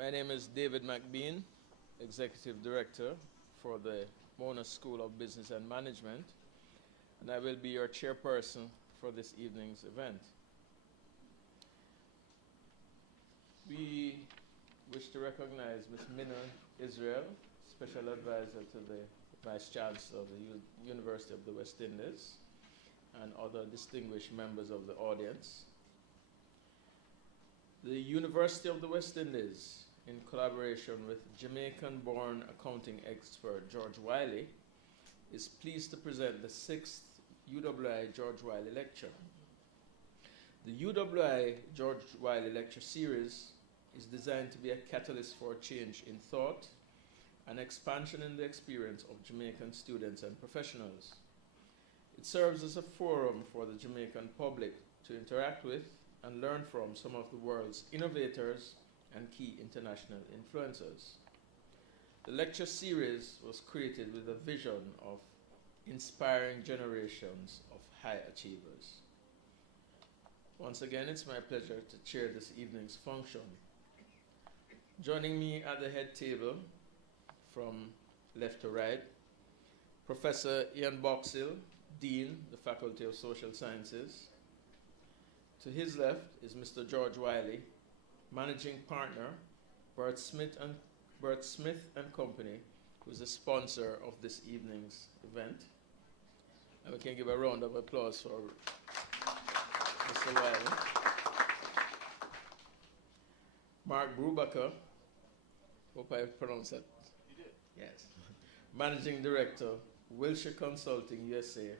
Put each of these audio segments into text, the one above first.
My name is David McBean, Executive Director for the Mona School of Business and Management, and I will be your chairperson for this evening's event. We wish to recognize Ms. Minna Israel, Special Advisor to the Vice Chancellor of the University of the West Indies, and other distinguished members of the audience. The University of the West Indies, in collaboration with Jamaican-born accounting expert George Wiley, is pleased to present the 6th UWI George Wiley Lecture. The UWI George Wiley Lecture Series is designed to be a catalyst for change in thought and expansion in the experience of Jamaican students and professionals. It serves as a forum for the Jamaican public to interact with and learn from some of the world's innovators and key international influencers. The lecture series was created with a vision of inspiring generations of high achievers. Once again, it's my pleasure to chair this evening's function. Joining me at the head table, from left to right, Professor Ian Boxill, Dean, the Faculty of Social Sciences. To his left is Mr. George Wiley, Managing Partner, Burt Smith and Company, who is a sponsor of this evening's event. And we can give a round of applause for Mr. Wiley. Mark Brubaker, hope I pronounced that. You did. Yes. Managing Director, Wilshire Consulting USA,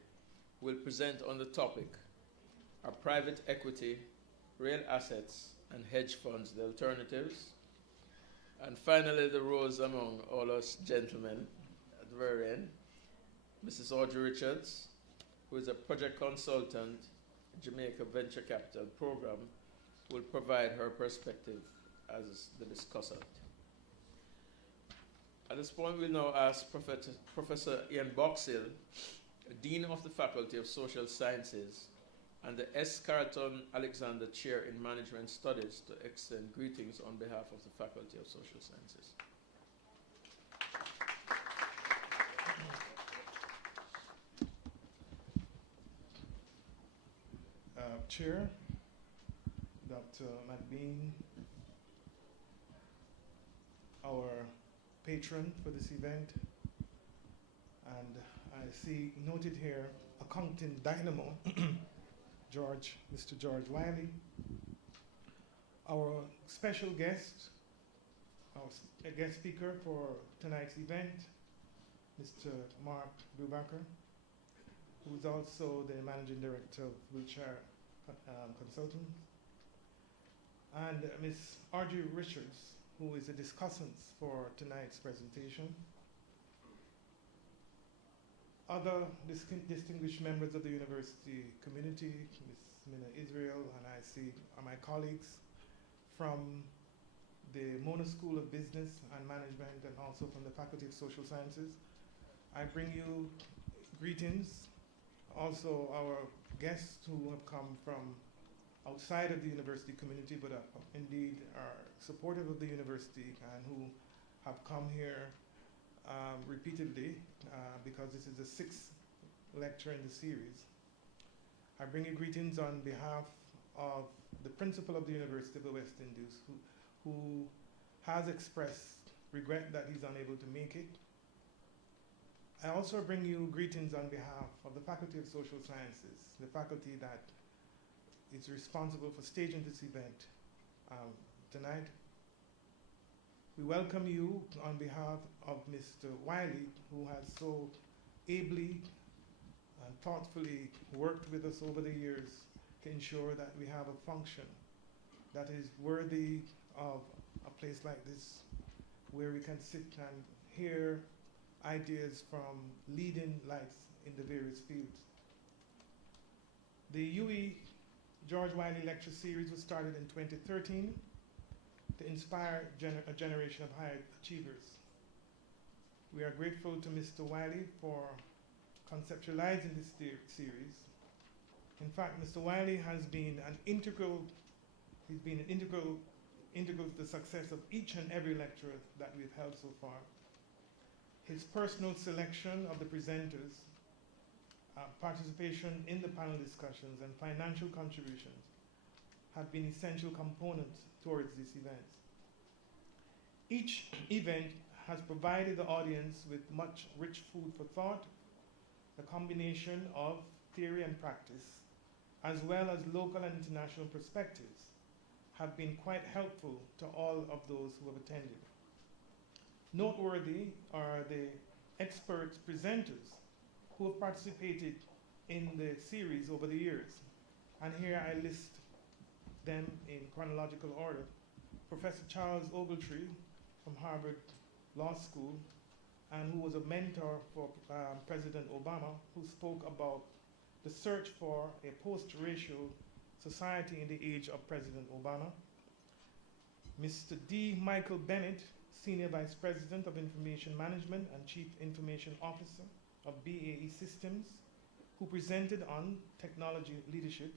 will present on the topic, Are Private Equity, Real Assets, and Hedge Funds the Alternatives? And finally, the rose among all us gentlemen at the very end, Mrs. Audrey Richards, who is a project consultant, Jamaica Venture Capital Program, will provide her perspective as the discussant. At this point, we'll now ask Professor Ian Boxill, Dean of the Faculty of Social Sciences and the S. Carlton Alexander Chair in Management Studies, to extend greetings on behalf of the Faculty of Social Sciences. Chair, Dr. McBean, our patron for this event, and I see noted here accounting dynamo, Mr. George Wiley, our special guest, a guest speaker for tonight's event, Mr. Mark Brubaker, who is also the Managing Director of Wilshire Consultants, and Ms. Audrey Richards, who is a discussant for tonight's presentation. Other distinguished members of the university community, Ms. Minna Israel, and I see my colleagues from the Mona School of Business and Management, and also from the Faculty of Social Sciences. I bring you greetings. Also, our guests who have come from outside of the university community, but indeed are supportive of the university and who have come here repeatedly because this is the 6th lecture in the series. I bring you greetings on behalf of the principal of the University of the West Indies, who has expressed regret that he's unable to make it. I also bring you greetings on behalf of the Faculty of Social Sciences, the faculty that is responsible for staging this event tonight. We welcome you on behalf of Mr. Wiley, who has so ably and thoughtfully worked with us over the years to ensure that we have a function that is worthy of a place like this, where we can sit and hear ideas from leading lights in the various fields. The UE George Wiley Lecture Series was started in 2013 to inspire a generation of high achievers. We are grateful to Mr. Wiley for conceptualizing this series. In fact, Mr. Wiley has been an integral integral to the success of each and every lecture that we've held so far. His personal selection of the presenters, participation in the panel discussions, and financial contributions have been essential components towards these events. Each event has provided the audience with much rich food for thought. The combination of theory and practice, as well as local and international perspectives, have been quite helpful to all of those who have attended. Noteworthy are the expert presenters who have participated in the series over the years. And here I list them in chronological order. Professor Charles Ogletree from Harvard Law School, and who was a mentor for President Obama, who spoke about the search for a post-racial society in the age of President Obama. Mr. D. Michael Bennett, Senior Vice President of Information Management and Chief Information Officer of BAE Systems, who presented on technology leadership.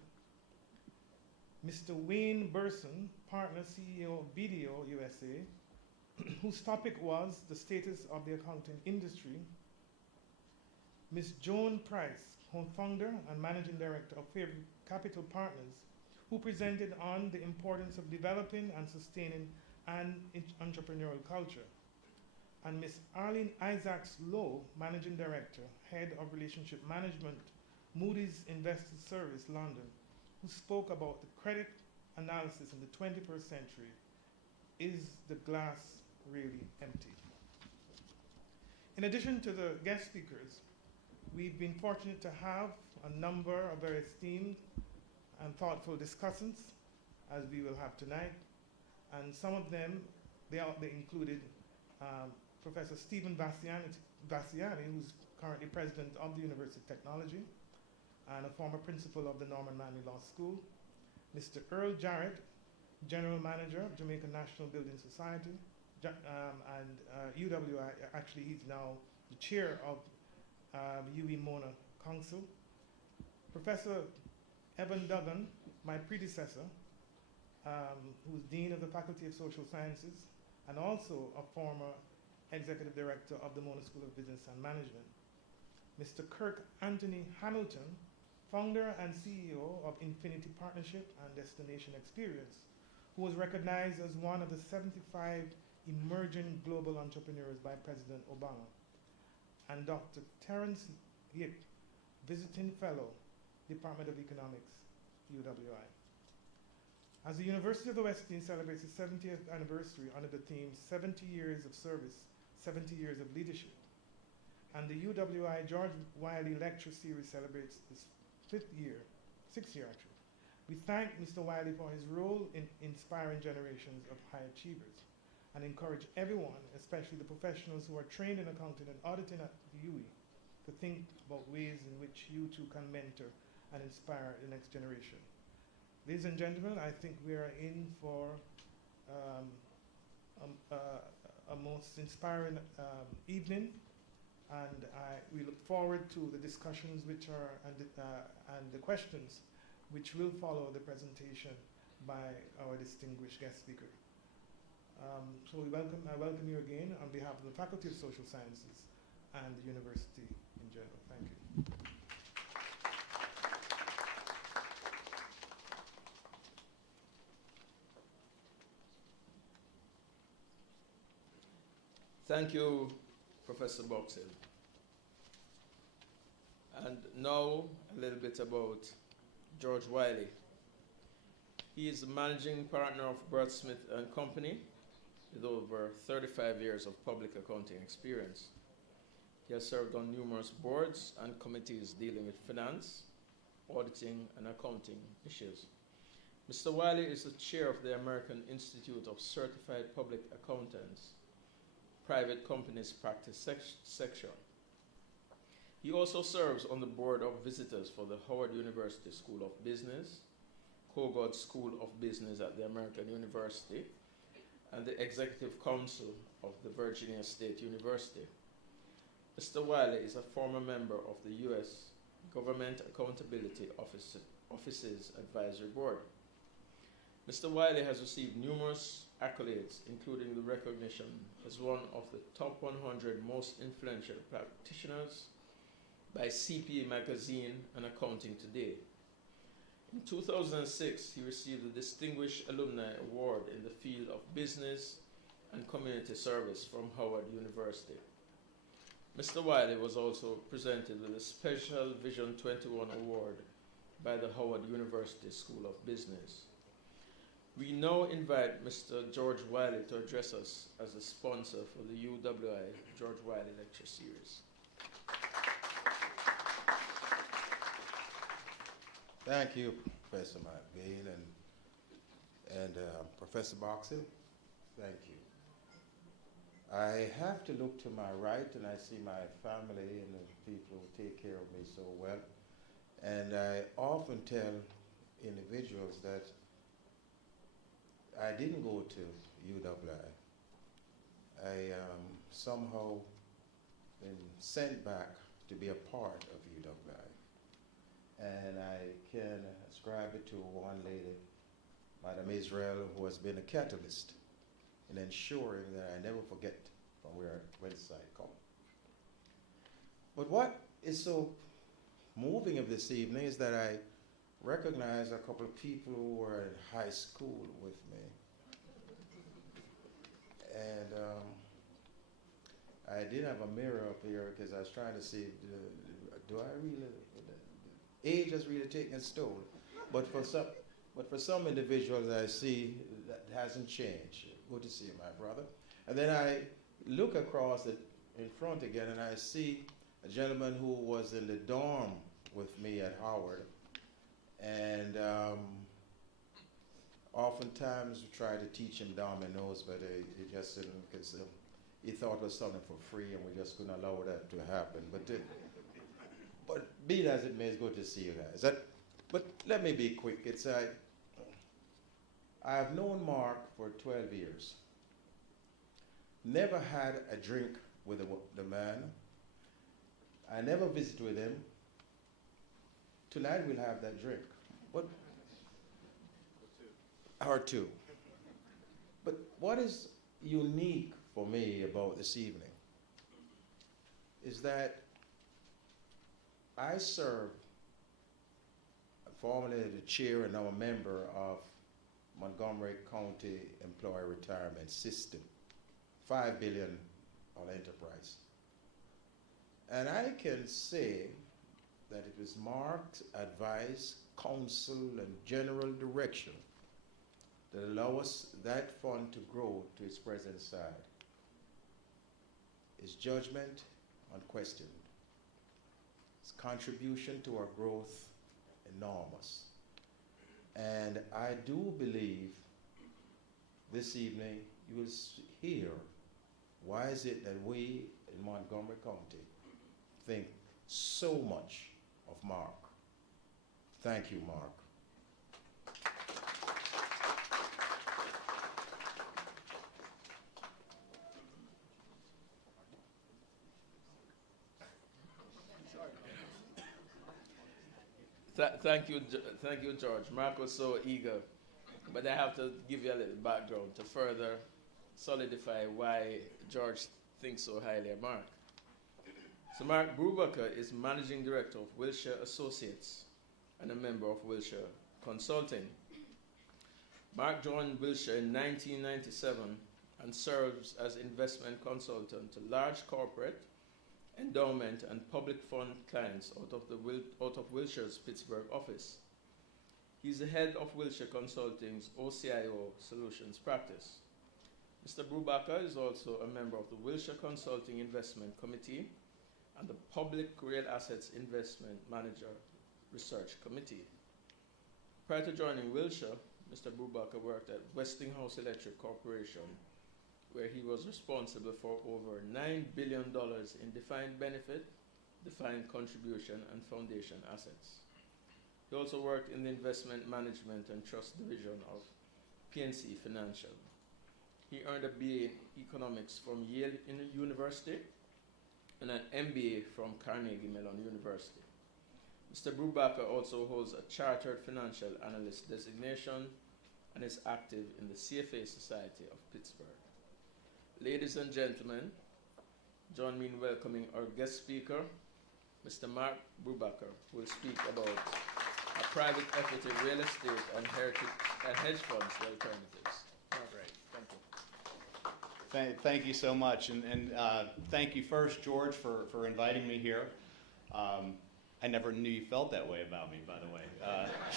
Mr. Wayne Burson, Partner CEO of BDO USA, whose topic was the status of the accounting industry. Ms. Joan Price, co-founder and managing director of Fair Capital Partners, who presented on the importance of developing and sustaining an entrepreneurial culture. And Ms. Arlene Isaacs-Lowe, managing director, head of relationship management, Moody's Investors Service, London, who spoke about the credit analysis in the 21st century. Is the glass really empty? In addition to the guest speakers, we've been fortunate to have a number of very esteemed and thoughtful discussants, as we will have tonight. And some of them, they included Professor Stephen Vassiani, who's currently president of the University of Technology and a former principal of the Norman Manley Law School. Mr. Earl Jarrett, General Manager of Jamaican National Building Society, and UWI, actually he's now the chair of UE Mona Council. Professor Evan Duggan, my predecessor, who's Dean of the Faculty of Social Sciences, and also a former Executive Director of the Mona School of Business and Management. Mr. Kirk Anthony Hamilton, founder and CEO of Infinity Partnership and Destination Experience, who was recognized as one of the 75 emerging global entrepreneurs by President Obama. And Dr. Terence Yip, visiting fellow, Department of Economics, UWI. As the University of the West Indies celebrates its 70th anniversary under the theme 70 Years of Service, 70 Years of Leadership, and the UWI George Wiley Lecture Series celebrates its sixth year actually, we thank Mr. Wiley for his role in inspiring generations of high achievers and encourage everyone, especially the professionals who are trained in accounting and auditing at the UE, to think about ways in which you too can mentor and inspire the next generation. Ladies and gentlemen, I think we are in for a most inspiring evening, and we look forward to the discussions and the questions which will follow the presentation by our distinguished guest speaker. So I welcome you again on behalf of the Faculty of Social Sciences and the university in general. Thank you. Thank you, Professor Boxell. And now a little bit about George Wiley. He is the managing partner of Brad Smith and Company with over 35 years of public accounting experience. He has served on numerous boards and committees dealing with finance, auditing, and accounting issues. Mr. Wiley is the chair of the American Institute of Certified Public Accountants, Private Companies Practice Section. He also serves on the board of visitors for the Howard University School of Business, Kogod School of Business at the American University, and the Executive Council of the Virginia State University. Mr. Wiley is a former member of the U.S. Government Accountability Office's Advisory Board. Mr. Wiley has received numerous accolades, including the recognition as one of the top 100 most influential practitioners by CPA Magazine and Accounting Today. In 2006, he received the Distinguished Alumni Award in the field of business and community service from Howard University. Mr. Wiley was also presented with a Special Vision 21 Award by the Howard University School of Business. We now invite Mr. George Wiley to address us as a sponsor for the UWI George Wiley Lecture Series. Thank you, Professor McBain and Professor Boxell. Thank you. I have to look to my right and I see my family and the people who take care of me so well. And I often tell individuals that I didn't go to UWI. I somehow been sent back to be a part of UWI. And I can ascribe it to one lady, Madam Israel, who has been a catalyst in ensuring that I never forget from whence I come. But what is so moving of this evening is that I recognize a couple of people who were in high school with me. And I did have a mirror up here because I was trying to see, do I really, age has really taken its toll. But for some individuals I see that hasn't changed. Good to see you, my brother. And then I look across it in front again and I see a gentleman who was in the dorm with me at Howard. And oftentimes we try to teach him dominoes, but he just didn't, because he thought it was something for free and we just couldn't allow that to happen. But be it as it may, it's good to see you guys. But let me be quick. I've known Mark for 12 years. Never had a drink with the man. I never visited with him. Tonight we'll have that drink. Or two. But what is unique for me about this evening is that I serve, formerly the chair and now a member of Montgomery County Employee Retirement System, $5 billion enterprise. And I can say that it was marked advice, counsel, and general direction that allow us that fund to grow to its present size. His judgment unquestioned. His contribution to our growth enormous. And I do believe this evening you will hear why is it that we in Montgomery County think so much of Mark. Thank you, Mark. Thank you, George. Mark was so eager, but I have to give you a little background to further solidify why George thinks so highly of Mark. So Mark Brubaker is Managing Director of Wilshire Associates and a member of Wilshire Consulting. Mark joined Wilshire in 1997 and serves as investment consultant to large corporate, endowment and public fund clients out of Wilshire's Pittsburgh office. He's the head of Wilshire Consulting's OCIO Solutions practice. Mr. Brubaker is also a member of the Wilshire Consulting Investment Committee and the Public Real Assets Investment Manager Research Committee. Prior to joining Wilshire, Mr. Brubaker worked at Westinghouse Electric Corporation, where he was responsible for over $9 billion in defined benefit, defined contribution, and foundation assets. He also worked in the investment management and trust division of PNC Financial. He earned a BA in economics from Yale University and an MBA from Carnegie Mellon University. Mr. Brubaker also holds a Chartered Financial Analyst designation and is active in the CFA Society of Pittsburgh. Ladies and gentlemen, join me in welcoming our guest speaker, Mr. Mark Brubaker, who will speak about private equity, real estate, and hedge funds, the alternatives. Great, thank you. Thank you so much, and thank you first, George, for inviting me here. I never knew you felt that way about me, by the way.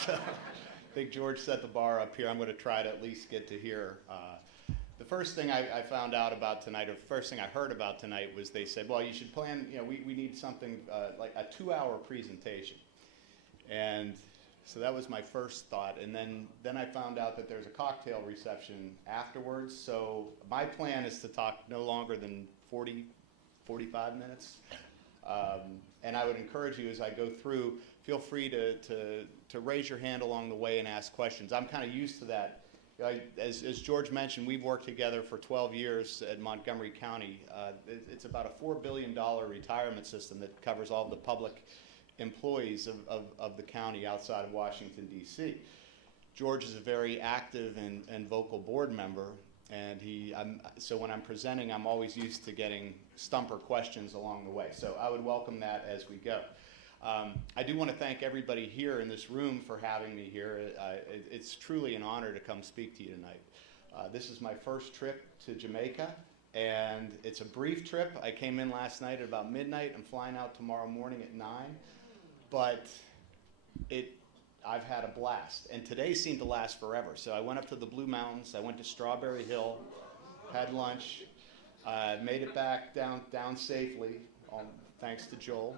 So I think George set the bar up here. I'm going to try to at least get to hear. The first thing I found out about tonight, or the first thing I heard about tonight, was they said, well, you should plan, we need something like a 2-hour presentation. And so that was my first thought. And then I found out that there's a cocktail reception afterwards. So my plan is to talk no longer than 45 minutes. And I would encourage you as I go through, feel free to raise your hand along the way and ask questions. I'm kind of used to that. As George mentioned, we've worked together for 12 years at Montgomery County. It's about a $4 billion retirement system that covers all the public employees of the county outside of Washington, D.C. George is a very active and vocal board member, and so when I'm presenting, I'm always used to getting stumper questions along the way. So I would welcome that as we go. I do want to thank everybody here in this room for having me here. It's truly an honor to come speak to you tonight. This is my first trip to Jamaica, and it's a brief trip. I came in last night at about midnight. I'm flying out tomorrow morning at 9, but I've had a blast, and today seemed to last forever. So I went up to the Blue Mountains. I went to Strawberry Hill, had lunch, made it back down safely, thanks to Joel.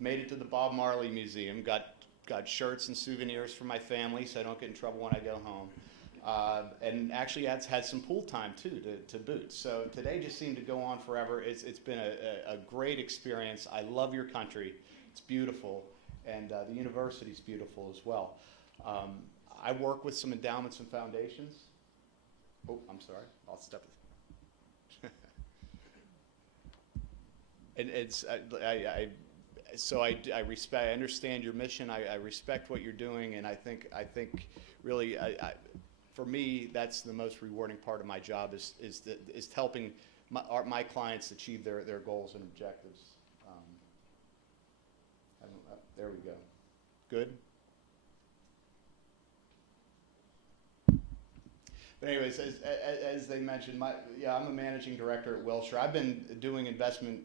Made it to the Bob Marley Museum, got shirts and souvenirs for my family so I don't get in trouble when I go home. And actually had some pool time too to boot. So today just seemed to go on forever. It's been a great experience. I love your country. It's beautiful. And the university's beautiful as well. I work with some endowments and foundations. Oh, I'm sorry. I'll step it. And it's I respect. I understand your mission. I respect what you're doing, and I think really, for me, that's the most rewarding part of my job is helping my clients achieve their goals and objectives. There we go. Good. But anyways, as they mentioned, I'm a managing director at Wilshire. I've been doing investment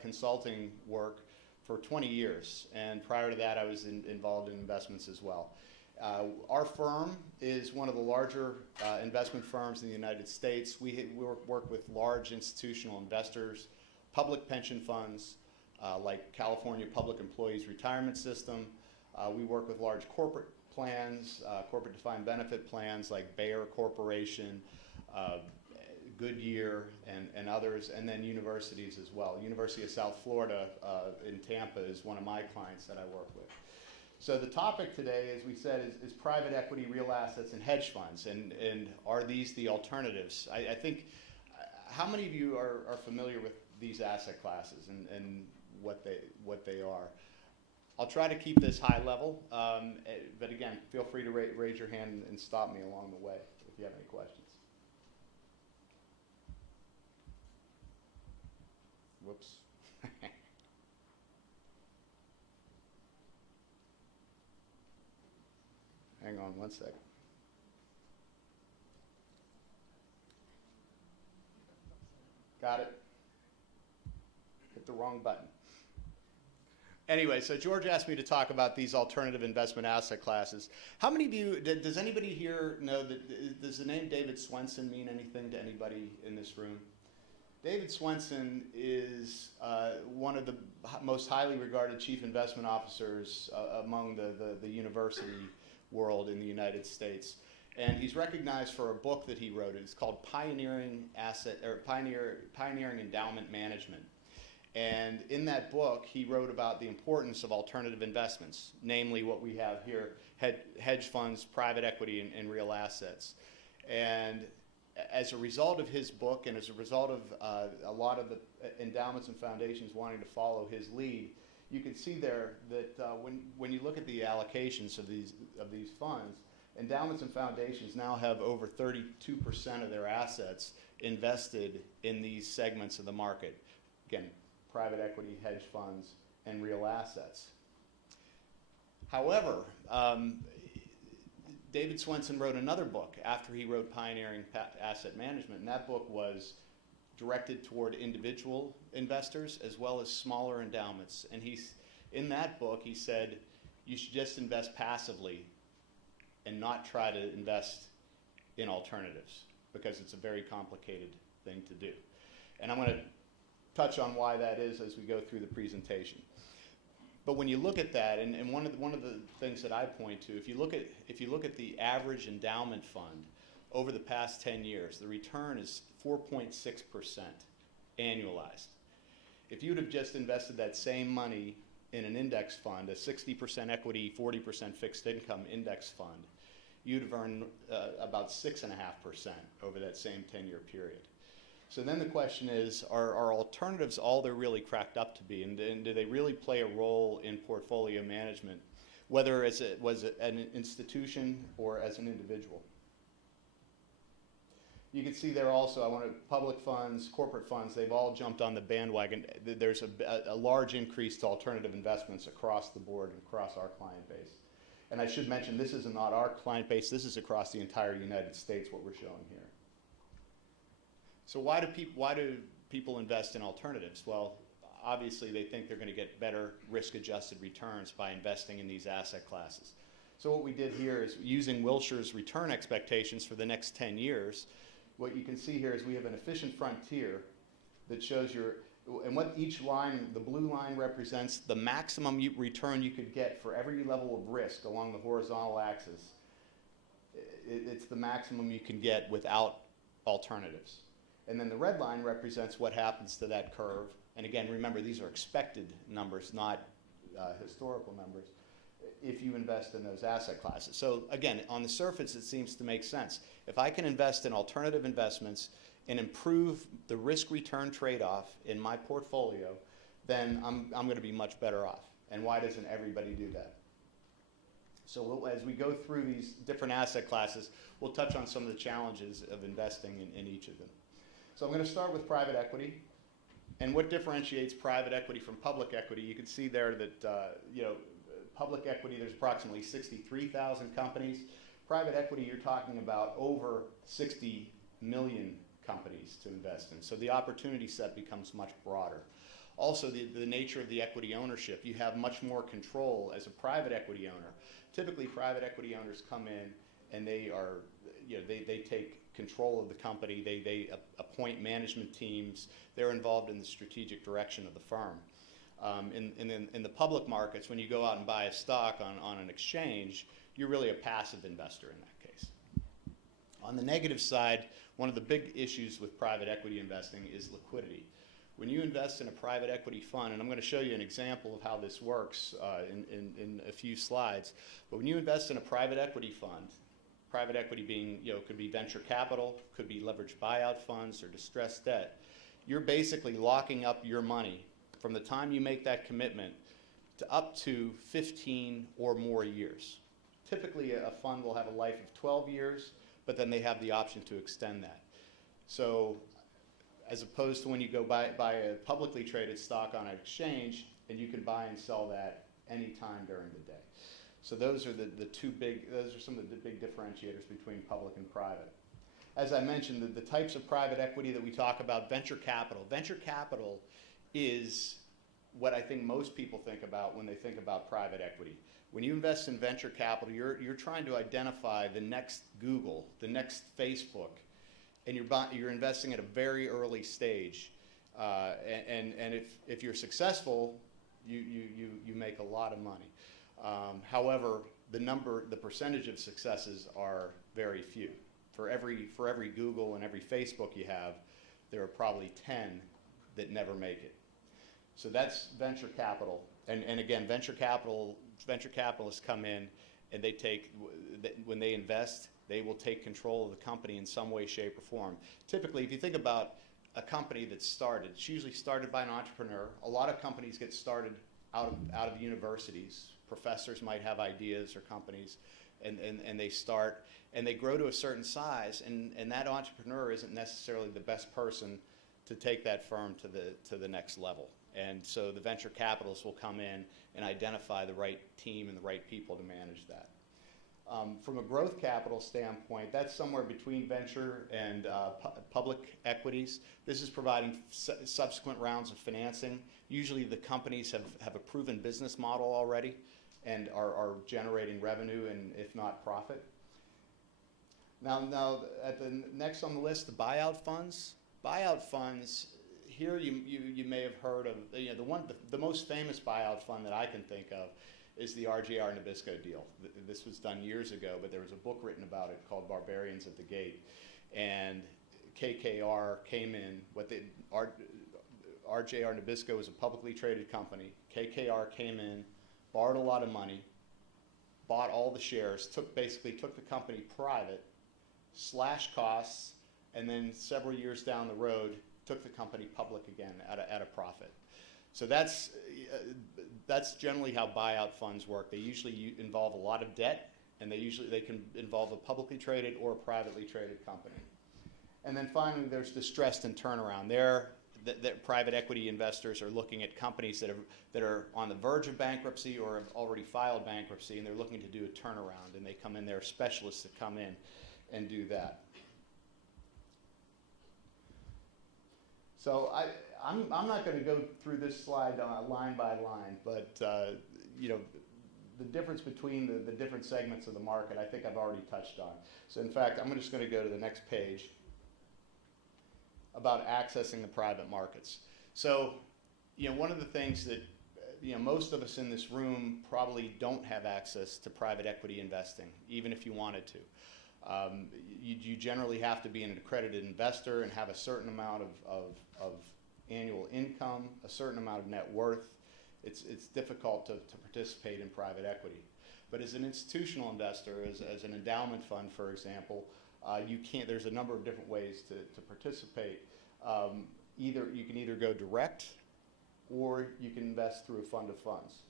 consulting work for 20 years, and prior to that I was involved in investments as well. Our firm is one of the larger investment firms in the United States. We work with large institutional investors, public pension funds, like California Public Employees Retirement System. We work with large corporate plans, corporate defined benefit plans like Bayer Corporation, Goodyear, and others, and then universities as well. University of South Florida in Tampa is one of my clients that I work with. So the topic today, as we said, is private equity, real assets, and hedge funds, and are these the alternatives? I think, how many of you are familiar with these asset classes and what they are? I'll try to keep this high level, but again, feel free to raise your hand and stop me along the way if you have any questions. Whoops. Hang on one second. Got it? Hit the wrong button. Anyway, so George asked me to talk about these alternative investment asset classes. How many of you, does anybody here know that, does the name David Swensen mean anything to anybody in this room? David Swensen is one of the most highly regarded chief investment officers among the university world in the United States. And he's recognized for a book that he wrote. It's called Pioneering Endowment Management. And in that book, he wrote about the importance of alternative investments, namely what we have here, hedge funds, private equity, and real assets. And as a result of his book, and as a result of a lot of the endowments and foundations wanting to follow his lead, you can see there that when you look at the allocations of these funds, Endowments and foundations now have over 32% of their assets invested in these segments of the market. Again, private equity, hedge funds, and real assets. However, David Swensen wrote another book after he wrote Pioneering Asset Management, and that book was directed toward individual investors as well as smaller endowments. And in that book, he said, you should just invest passively and not try to invest in alternatives, because it's a very complicated thing to do. And I'm going to touch on why that is as we go through the presentation. But when you look at that, and one of the things that I point to, if you look at the average endowment fund over the past 10 years, the return is 4.6% annualized. If you would have just invested that same money in an index fund, a 60% equity, 40% fixed income index fund, you'd have earned about 6.5% over that same 10-year period. So then the question is, are alternatives all they're really cracked up to be, and do they really play a role in portfolio management, whether as it was an institution or as an individual? You can see there also, public funds, corporate funds, they've all jumped on the bandwagon. There's a large increase to alternative investments across the board and across our client base. And I should mention, this is not our client base, this is across the entire United States, what we're showing here. So why do people invest in alternatives? Well, obviously they think they're going to get better risk-adjusted returns by investing in these asset classes. So what we did here is, using Wilshire's return expectations for the next 10 years, what you can see here is we have an efficient frontier that shows and what each line, the blue line represents the maximum return you could get for every level of risk along the horizontal axis. It's the maximum you can get without alternatives. And then the red line represents what happens to that curve. And again, remember, these are expected numbers, not historical numbers, if you invest in those asset classes. So again, on the surface, it seems to make sense. If I can invest in alternative investments and improve the risk-return trade-off in my portfolio, then I'm going to be much better off. And why doesn't everybody do that? So as we go through these different asset classes, we'll touch on some of the challenges of investing in each of them. So I'm going to start with private equity. And what differentiates private equity from public equity? You can see there that public equity, there's approximately 63,000 companies. Private equity, you're talking about over 60 million companies to invest in. So the opportunity set becomes much broader. Also, the nature of the equity ownership, you have much more control as a private equity owner. Typically, private equity owners come in and they take control of the company. They appoint management teams. They're involved in the strategic direction of the firm. In the public markets, when you go out and buy a stock on an exchange, you're really a passive investor in that case. On the negative side, one of the big issues with private equity investing is liquidity. When you invest in a private equity fund, and I'm going to show you an example of how this works in a few slides, but when you invest in a private equity fund, private equity being, could be venture capital, could be leveraged buyout funds or distressed debt, you're basically locking up your money from the time you make that commitment to up to 15 or more years. Typically, a fund will have a life of 12 years, but then they have the option to extend that. So as opposed to when you go buy a publicly traded stock on an exchange, and you can buy and sell that any time during the day. So those are those are some of the big differentiators between public and private. As I mentioned, the types of private equity that we talk about, venture capital. Venture capital is what I think most people think about when they think about private equity. When you invest in venture capital, you're trying to identify the next Google, the next Facebook, and you're investing at a very early stage. And if you're successful, you make a lot of money. However, the percentage of successes are very few. For every Google and every Facebook you have, there are probably 10 that never make it. So that's venture capital. And again, venture capitalists come in and when they invest, they will take control of the company in some way, shape, or form. Typically, if you think about a company that's started, it's usually started by an entrepreneur. A lot of companies get started out of universities. Professors might have ideas or companies. and they start, and they grow to a certain size, and that entrepreneur isn't necessarily the best person to take that firm to the next level. And so the venture capitalists will come in and identify the right team and the right people to manage that. From a growth capital standpoint, that's somewhere between venture and public equities. This is providing subsequent rounds of financing. Usually the companies have a proven business model already and are generating revenue and, if not, profit. Now at the next on the list, the buyout funds. Buyout funds, here you may have heard of, the most famous buyout fund that I can think of is the RJR Nabisco deal. This was done years ago, but there was a book written about it called Barbarians at the Gate. And KKR came in, RJR Nabisco was a publicly traded company. KKR came in, borrowed a lot of money, bought all the shares, basically took the company private, slashed costs, and then several years down the road, took the company public again at a profit. So that's generally how buyout funds work. They usually involve a lot of debt, and they can involve a publicly traded or a privately traded company. And then finally, there's distressed and turnaround. The private equity investors are looking at companies that are on the verge of bankruptcy or have already filed bankruptcy, and they're looking to do a turnaround. And they come in, there are specialists that come in and do that. So I'm not going to go through this slide line by line, but the difference between the different segments of the market, I think I've already touched on. So in fact, I'm just going to go to the next page about accessing the private markets. So, one of the things that most of us in this room probably don't have access to private equity investing, even if you wanted to. You generally have to be an accredited investor and have a certain amount of annual income, a certain amount of net worth. It's difficult to participate in private equity. But as an institutional investor, as an endowment fund, for example, there's a number of different ways to participate. You can either go direct, or you can invest through a fund of funds.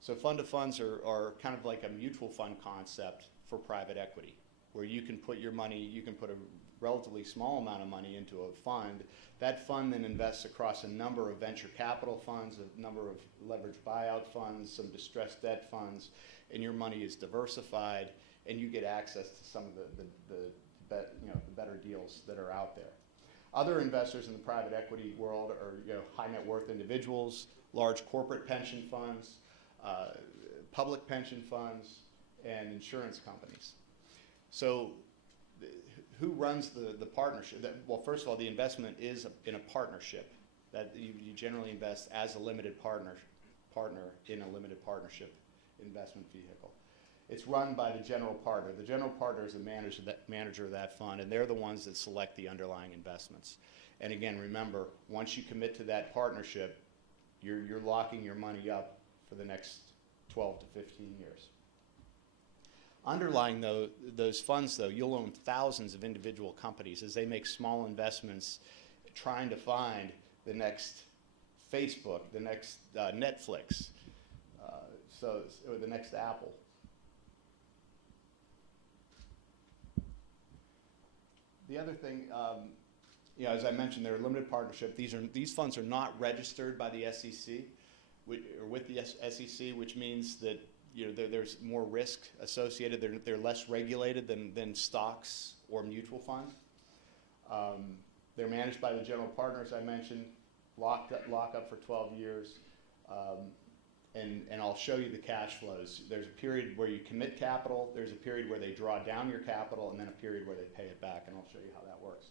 So fund of funds are kind of like a mutual fund concept for private equity, where you can put your money, you can put a relatively small amount of money into a fund. That fund then invests across a number of venture capital funds, a number of leveraged buyout funds, some distressed debt funds, and your money is diversified, and you get access to some of the better deals that are out there. Other investors in the private equity world are high net worth individuals, large corporate pension funds, public pension funds, and insurance companies. So who runs the partnership? Well, first of all, the investment is in a partnership. That you generally invest as a limited partner in a limited partnership investment vehicle. It's run by the general partner. The general partner is the manager of that fund, and they're the ones that select the underlying investments. And again, remember, once you commit to that partnership, you're locking your money up for the next 12 to 15 years. Underlying those funds, though, you'll own thousands of individual companies as they make small investments trying to find the next Facebook, the next Netflix, or the next Apple. The other thing, as I mentioned, they're a limited partnership. These funds are not registered by the SEC, or with the SEC, which means that there's more risk associated. They're less regulated than stocks or mutual funds. They're managed by the general partner, as I mentioned, lock up for 12 years. And I'll show you the cash flows. There's a period where you commit capital, there's a period where they draw down your capital, and then a period where they pay it back, and I'll show you how that works.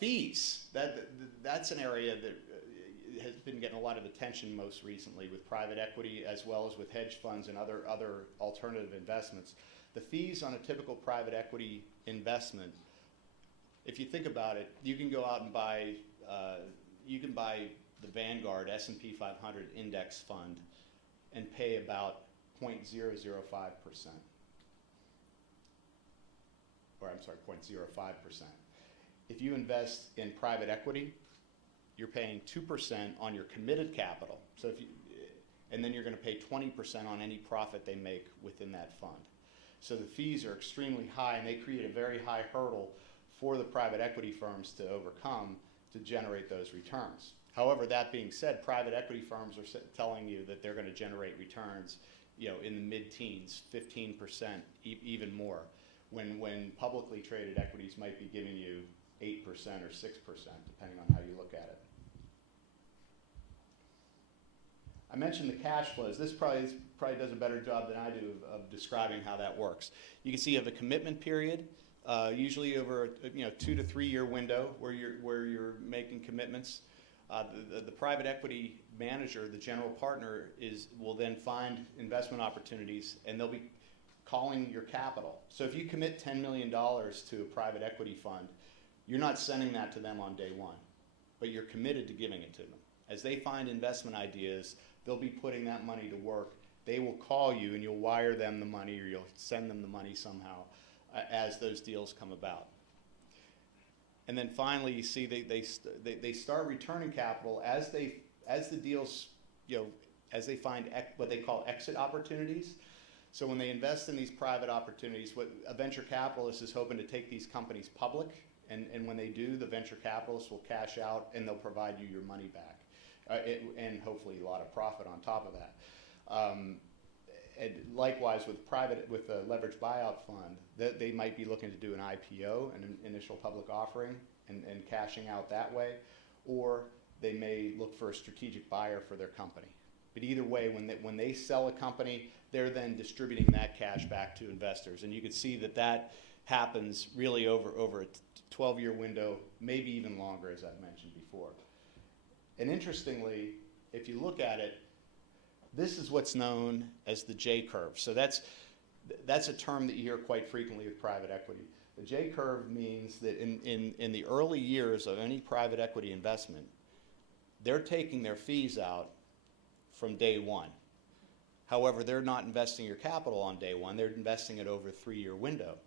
Fees, that's an area that has been getting a lot of attention most recently with private equity as well as with hedge funds and other alternative investments. The fees on a typical private equity investment, if you think about it, you can go out and buy the Vanguard S&P 500 index fund and pay about 0.005%. Or I'm sorry, 0.05%. If you invest in private equity, you're paying 2% on your committed capital. And then you're going to pay 20% on any profit they make within that fund. So the fees are extremely high, and they create a very high hurdle for the private equity firms to overcome to generate those returns. However, that being said, private equity firms are telling you that they're going to generate returns, in the mid-teens, 15%, even more, when publicly traded equities might be giving you 8% or 6%, depending on how you look at it. I mentioned the cash flows. This probably does a better job than I do of describing how that works. You can see you have a commitment period, usually over a 2 to 3 year window where you're making commitments. The private equity manager, the general partner, will then find investment opportunities, and they'll be calling your capital. So if you commit $10 million to a private equity fund, you're not sending that to them on day one, but you're committed to giving it to them. As they find investment ideas, they'll be putting that money to work. They will call you, and you'll wire them the money, or you'll send them the money somehow as those deals come about. And then finally, you see they start returning capital as the deals, as they find what they call exit opportunities. So when they invest in these private opportunities, what a venture capitalist is hoping to take these companies public, and when they do, the venture capitalists will cash out and they'll provide you your money back, and hopefully a lot of profit on top of that. And likewise with a leveraged buyout fund, they might be looking to do an IPO, an initial public offering, and cashing out that way, or they may look for a strategic buyer for their company. But either way, when they sell a company, they're then distributing that cash back to investors. And you can see that happens really over a 12-year window, maybe even longer, as I've mentioned before. And interestingly, if you look at it, this is what's known as the J-curve. So that's a term that you hear quite frequently with private equity. The J-curve means that in the early years of any private equity investment, they're taking their fees out from day one. However, they're not investing your capital on day one. They're investing it over a 3-year window.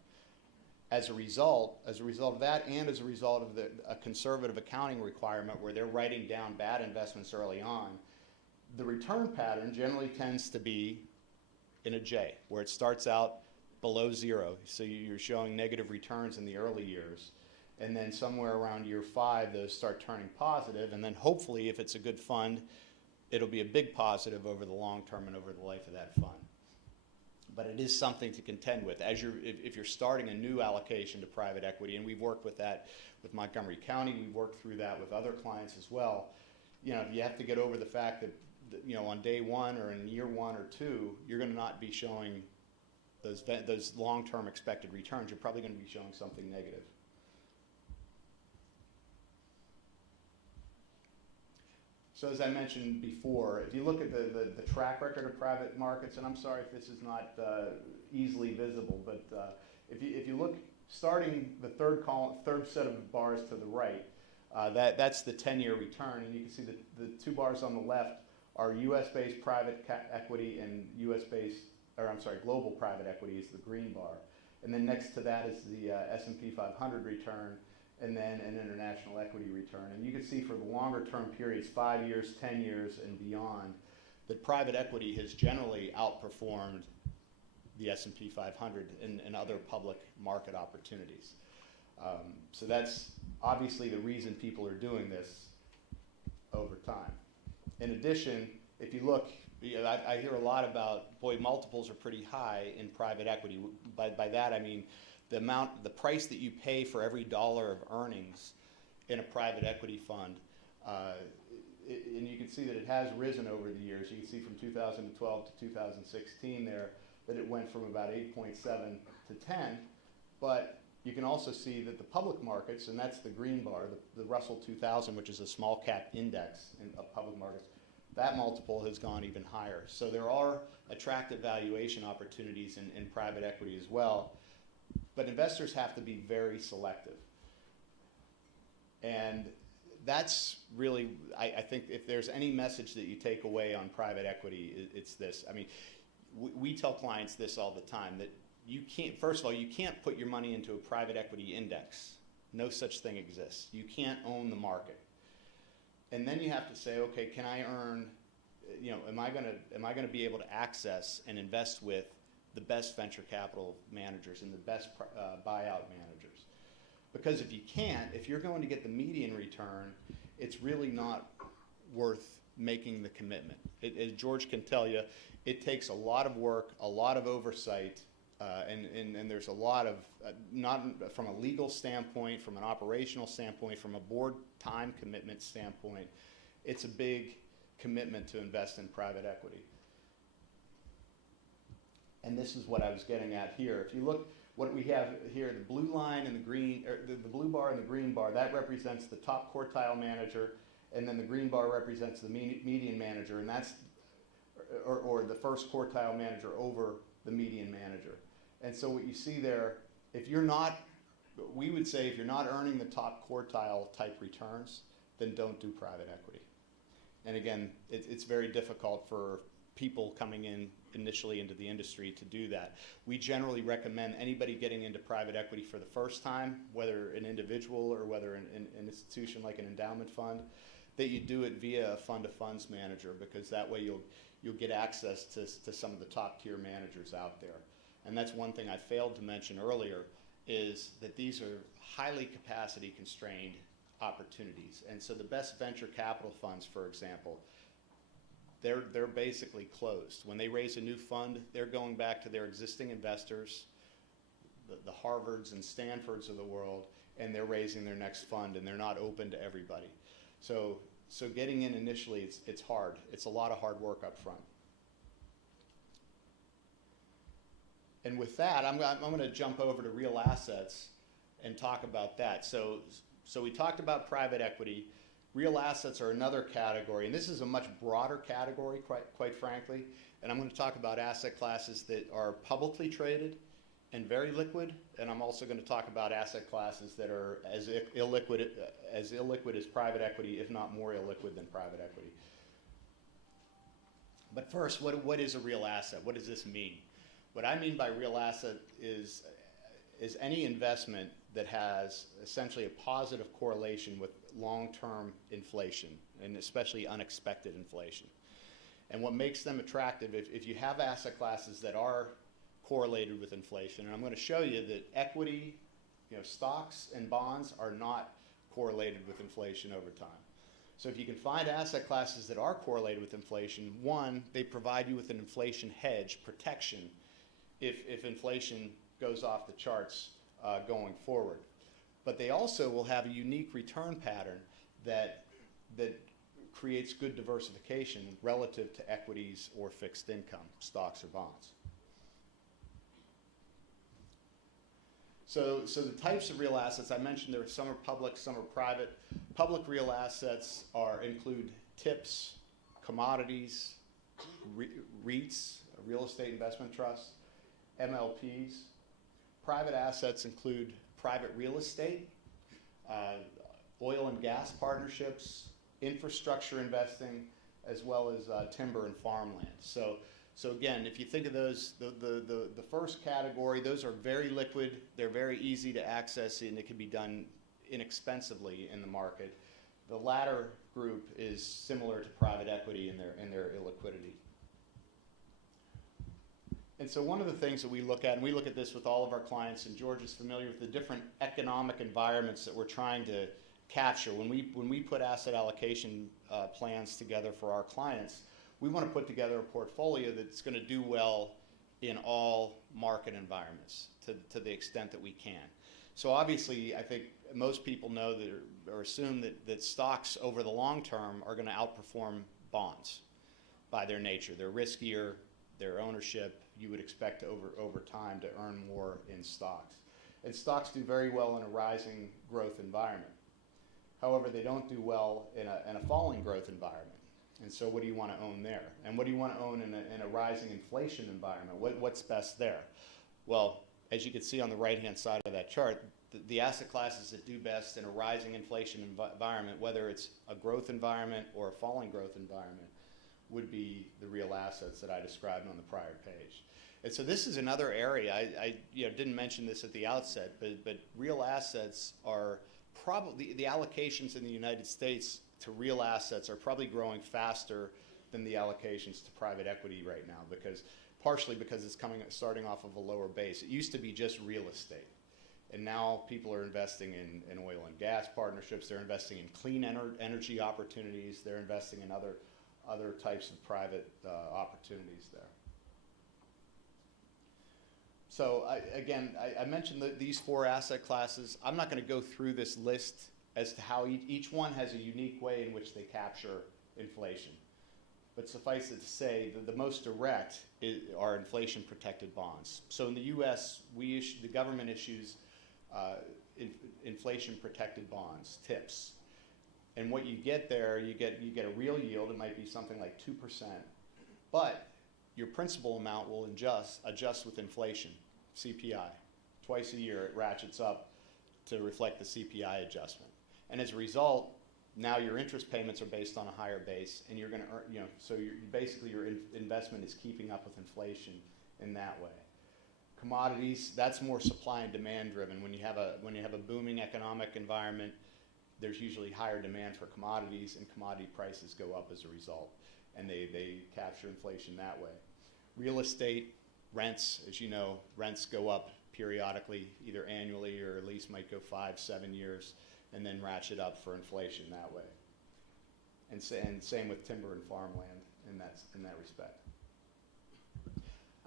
As a result of that, and as a result of a conservative accounting requirement where they're writing down bad investments early on, the return pattern generally tends to be in a J, where it starts out below zero. So you're showing negative returns in the early years. And then somewhere around year 5, those start turning positive. And then hopefully, if it's a good fund, it'll be a big positive over the long term and over the life of that fund. But it is something to contend with if you're starting a new allocation to private equity, and we've worked with that with Montgomery County. We've worked through that with other clients as well. You have to get over the fact that on day one or in year 1 or 2, you're going to not be showing those long-term expected returns. You're probably going to be showing something negative. So as I mentioned before, if you look at the track record of private markets, and I'm sorry if this is not easily visible, but if you look, starting the third set of bars to the right, that's the 10-year return, and you can see the 2 bars on the left are U.S.-based private equity and global private equity is the green bar, and then next to that is the S&P 500 return, and then an international equity return. And you can see for the longer term periods, 5 years, 10 years, and beyond, that private equity has generally outperformed the S&P 500 and other public market opportunities. So that's obviously the reason people are doing this over time. In addition, if you look, I hear a lot about, multiples are pretty high in private equity. By that I mean the price that you pay for every dollar of earnings in a private equity fund, and you can see that it has risen over the years. You can see from 2012 to 2016 there that it went from about 8.7 to 10, but you can also see that the public markets, and that's the green bar, the Russell 2000, which is a small cap index of public markets, that multiple has gone even higher. So there are attractive valuation opportunities in private equity as well. But investors have to be very selective. And that's really, I think, if there's any message that you take away on private equity, it's this. I mean, we tell clients this all the time, that you can't, first of all, you can't put your money into a private equity index. No such thing exists. You can't own the market. And then you have to say, okay, can I earn, am I going to be able to access and invest with the best venture capital managers and the best buyout managers. Because if you can't, if you're going to get the median return, it's really not worth making the commitment. As George can tell you, it takes a lot of work, a lot of oversight, and there's a lot of, not from a legal standpoint, from an operational standpoint, from a board time commitment standpoint, it's a big commitment to invest in private equity. And this is what I was getting at here. If you look, what we have here, the blue line and the green, or the blue bar and the green bar, that represents the top quartile manager, and then the green bar represents the median manager, and that's, or the first quartile manager over the median manager. And so what you see there, if you're not, we would say if you're not earning the top quartile type returns, then don't do private equity. And again, it's very difficult for people coming in initially into the industry to do that. We generally recommend anybody getting into private equity for the first time, whether an individual or whether an institution like an endowment fund, that you do it via a fund of funds manager, because that way you'll get access to some of the top tier managers out there. And that's one thing I failed to mention earlier, is that these are highly capacity constrained opportunities. And so the best venture capital funds, for example, they're basically closed. When they raise a new fund, they're going back to their existing investors, the Harvards and Stanfords of the world, and they're raising their next fund, and they're not open to everybody. So getting in initially, it's hard. It's a lot of hard work up front. And with that, I'm going to jump over to real assets and talk about that. So we talked about private equity. Real assets are another category, and this is a much broader category, quite frankly. And I'm going to talk about asset classes that are publicly traded and very liquid, and I'm also going to talk about asset classes that are as illiquid as private equity, if not more illiquid than private equity. But first, what is a real asset? What does this mean? What I mean by real asset is any investment that has essentially a positive correlation with long-term inflation, and especially unexpected inflation. And what makes them attractive, if you have asset classes that are correlated with inflation, and I'm going to show you that equity, stocks and bonds are not correlated with inflation over time. So if you can find asset classes that are correlated with inflation, one, they provide you with an inflation hedge protection if inflation goes off the charts going forward. But they also will have a unique return pattern that creates good diversification relative to equities or fixed income, stocks or bonds. So the types of real assets, I mentioned there are some are public, some are private. Public real assets include TIPS, commodities, REITs, real estate investment trusts, MLPs. Private assets include private real estate, oil and gas partnerships, infrastructure investing, as well as timber and farmland. So again, if you think of those, the first category, those are very liquid, they're very easy to access, and it can be done inexpensively in the market. The latter group is similar to private equity in their illiquidity. And so one of the things that we look at, and we look at this with all of our clients, and George is familiar with the different economic environments that we're trying to capture. When we put asset allocation plans together for our clients, we want to put together a portfolio that's going to do well in all market environments to the extent that we can. So obviously, I think most people know that or assume that stocks over the long term are going to outperform bonds by their nature. They're riskier, their ownership, you would expect over time to earn more in stocks. And stocks do very well in a rising growth environment. However, they don't do well in a falling growth environment. And so what do you want to own there? And what do you want to own in a rising inflation environment? What's best there? Well, as you can see on the right-hand side of that chart, the asset classes that do best in a rising inflation environment, whether it's a growth environment or a falling growth environment, would be the real assets that I described on the prior page. And so this is another area, I didn't mention this at the outset, but real assets are probably, the allocations in the United States to real assets are probably growing faster than the allocations to private equity right now, because partially because it's starting off of a lower base. It used to be just real estate. And now people are investing in oil and gas partnerships. They're investing in clean energy opportunities. They're investing in other types of private opportunities there. So I mentioned these 4 asset classes. I'm not going to go through this list as to how each one has a unique way in which they capture inflation. But suffice it to say that the most direct are inflation-protected bonds. So in the U.S., the government issues inflation-protected bonds, TIPS. And what you get there, you get a real yield. It might be something like 2%. But your principal amount will adjust with inflation, CPI. Twice a year, it ratchets up to reflect the CPI adjustment. And as a result, now your interest payments are based on a higher base, and you're going to earn, so basically your investment is keeping up with inflation in that way. Commodities, that's more supply and demand driven. When you have a booming economic environment, there's usually higher demand for commodities, and commodity prices go up as a result, and they capture inflation that way. Real estate, rents, as you know, rents go up periodically, either annually or at least might go 5-7 years, and then ratchet up for inflation that way. And same with timber and farmland in that respect.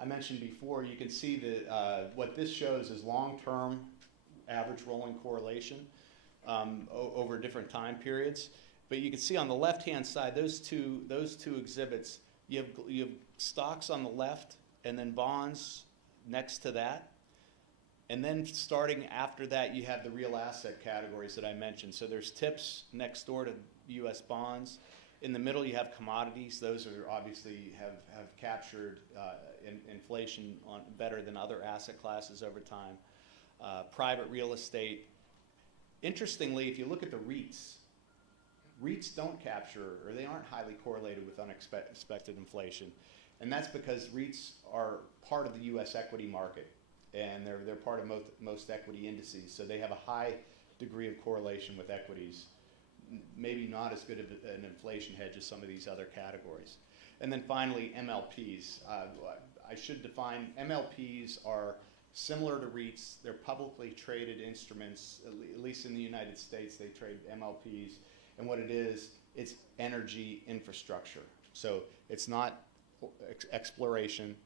I mentioned before, you can see that what this shows is long-term average rolling correlation over different time periods. But you can see on the left-hand side, those two exhibits, you have stocks on the left and then bonds next to that. And then starting after that, you have the real asset categories that I mentioned. So there's TIPS next door to U.S. bonds. In the middle, you have commodities. Those are obviously have captured inflation better than other asset classes over time. Private real estate. Interestingly, if you look at the REITs don't capture, or they aren't highly correlated with unexpected inflation. And that's because REITs are part of the U.S. equity market, and they're part of most equity indices. So they have a high degree of correlation with equities. Maybe not as good of an inflation hedge as some of these other categories. And then finally, MLPs. I should define, MLPs are similar to REITs. They're publicly traded instruments, at least in the United States, they trade MLPs. And what it is, it's energy infrastructure. So it's not exploration,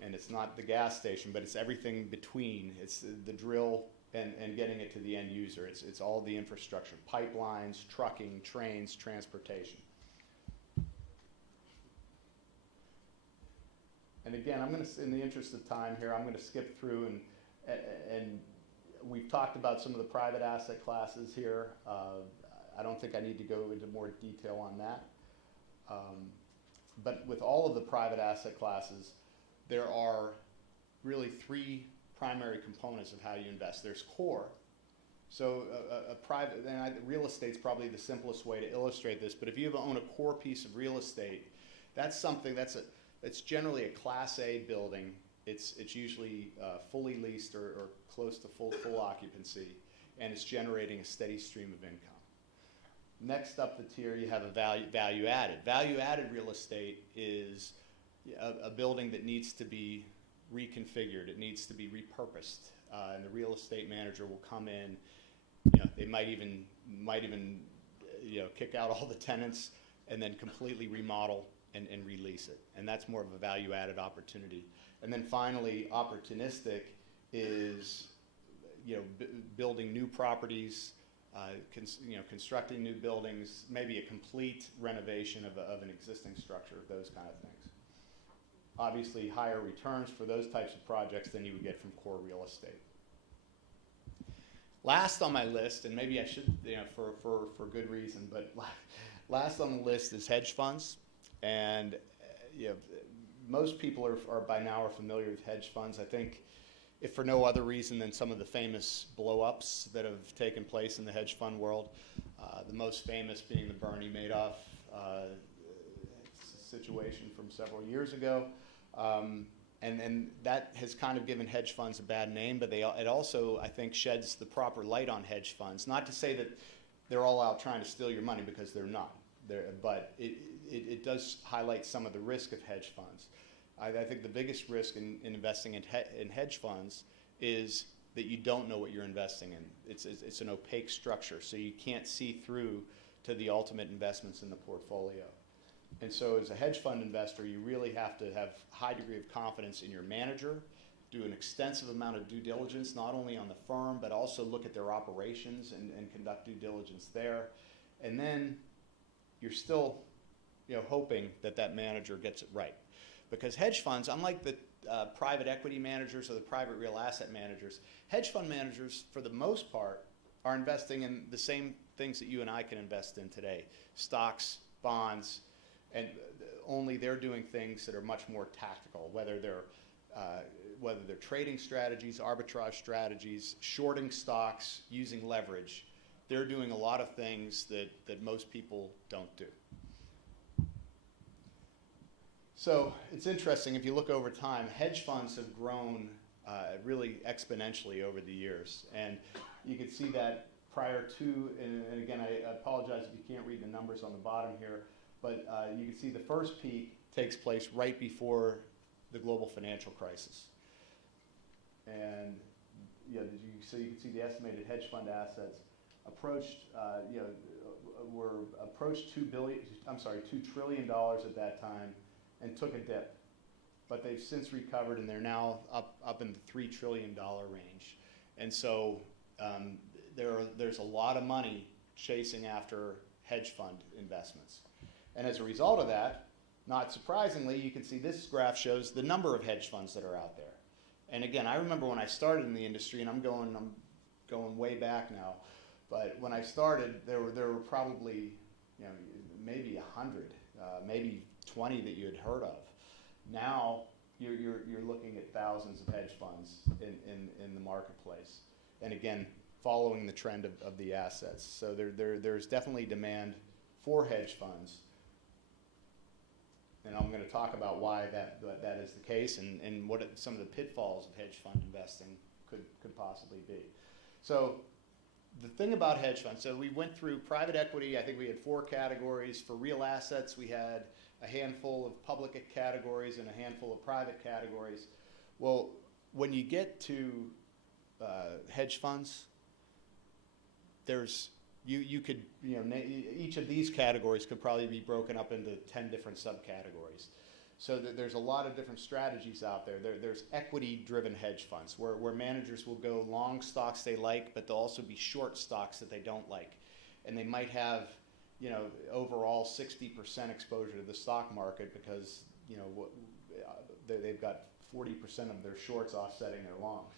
and it's not the gas station, but it's everything between. It's the drill and getting it to the end user. It's all the infrastructure, pipelines, trucking, trains, transportation. And again, I'm going to, in the interest of time here, I'm going to skip through, and we've talked about some of the private asset classes here. I don't think I need to go into more detail on that. But with all of the private asset classes, there are really 3 primary components of how you invest. There's core. So real estate's probably the simplest way to illustrate this, but if you own a core piece of real estate, that's something that's generally a Class A building. It's usually fully leased or close to full occupancy, and it's generating a steady stream of income. Next up the tier, you have a value added. Value added real estate is a building that needs to be reconfigured. It needs to be repurposed, and the real estate manager will come in. They might even kick out all the tenants and then completely remodel and release it. And that's more of a value added opportunity. And then finally, opportunistic is building new properties. Constructing new buildings, maybe a complete renovation of an existing structure, those kind of things. Obviously, higher returns for those types of projects than you would get from core real estate. Last on my list, and maybe I should, for good reason, but last on the list is hedge funds. And most people are by now familiar with hedge funds. I think, if for no other reason than some of the famous blow-ups that have taken place in the hedge fund world, the most famous being the Bernie Madoff situation from several years ago. And that has kind of given hedge funds a bad name, but it also, I think, sheds the proper light on hedge funds. Not to say that they're all out trying to steal your money, because they're not. But it does highlight some of the risk of hedge funds. I think the biggest risk in investing in hedge funds is that you don't know what you're investing in. It's an opaque structure, so you can't see through to the ultimate investments in the portfolio. And so as a hedge fund investor, you really have to have a high degree of confidence in your manager, do an extensive amount of due diligence, not only on the firm, but also look at their operations and conduct due diligence there. And then you're still hoping that manager gets it right. Because hedge funds, unlike the private equity managers or the private real asset managers, hedge fund managers, for the most part, are investing in the same things that you and I can invest in today: stocks, bonds, and only they're doing things that are much more tactical, whether they're trading strategies, arbitrage strategies, shorting stocks, using leverage. They're doing a lot of things that most people don't do. So it's interesting, if you look over time, hedge funds have grown really exponentially over the years. And you can see that prior to, and again, I apologize if you can't read the numbers on the bottom here, but you can see the first peak takes place right before the global financial crisis. And so you can see the estimated hedge fund assets approached $2 trillion at that time, and took a dip. But they've since recovered, and they're now up in the $3 trillion range. And so there's a lot of money chasing after hedge fund investments. And as a result of that, not surprisingly, you can see this graph shows the number of hedge funds that are out there. And again, I remember when I started in the industry, and I'm going way back now, but when I started, there were probably maybe 100, maybe 20 that you had heard of. Now you're looking at thousands of hedge funds in the marketplace, and again, following the trend of the assets. So there's definitely demand for hedge funds, and I'm going to talk about why that is the case, and what some of the pitfalls of hedge fund investing could possibly be. So the thing about hedge funds, so we went through private equity. I think we had 4 categories. For real assets, we had a handful of public categories and a handful of private categories. Well, when you get to hedge funds, each of these categories could probably be broken up into 10 different subcategories. So there's a lot of different strategies out there. There's equity-driven hedge funds where managers will go long stocks they like, but they'll also be short stocks that they don't like. And they might have, overall 60% exposure to the stock market because, they've got 40% of their shorts offsetting their longs.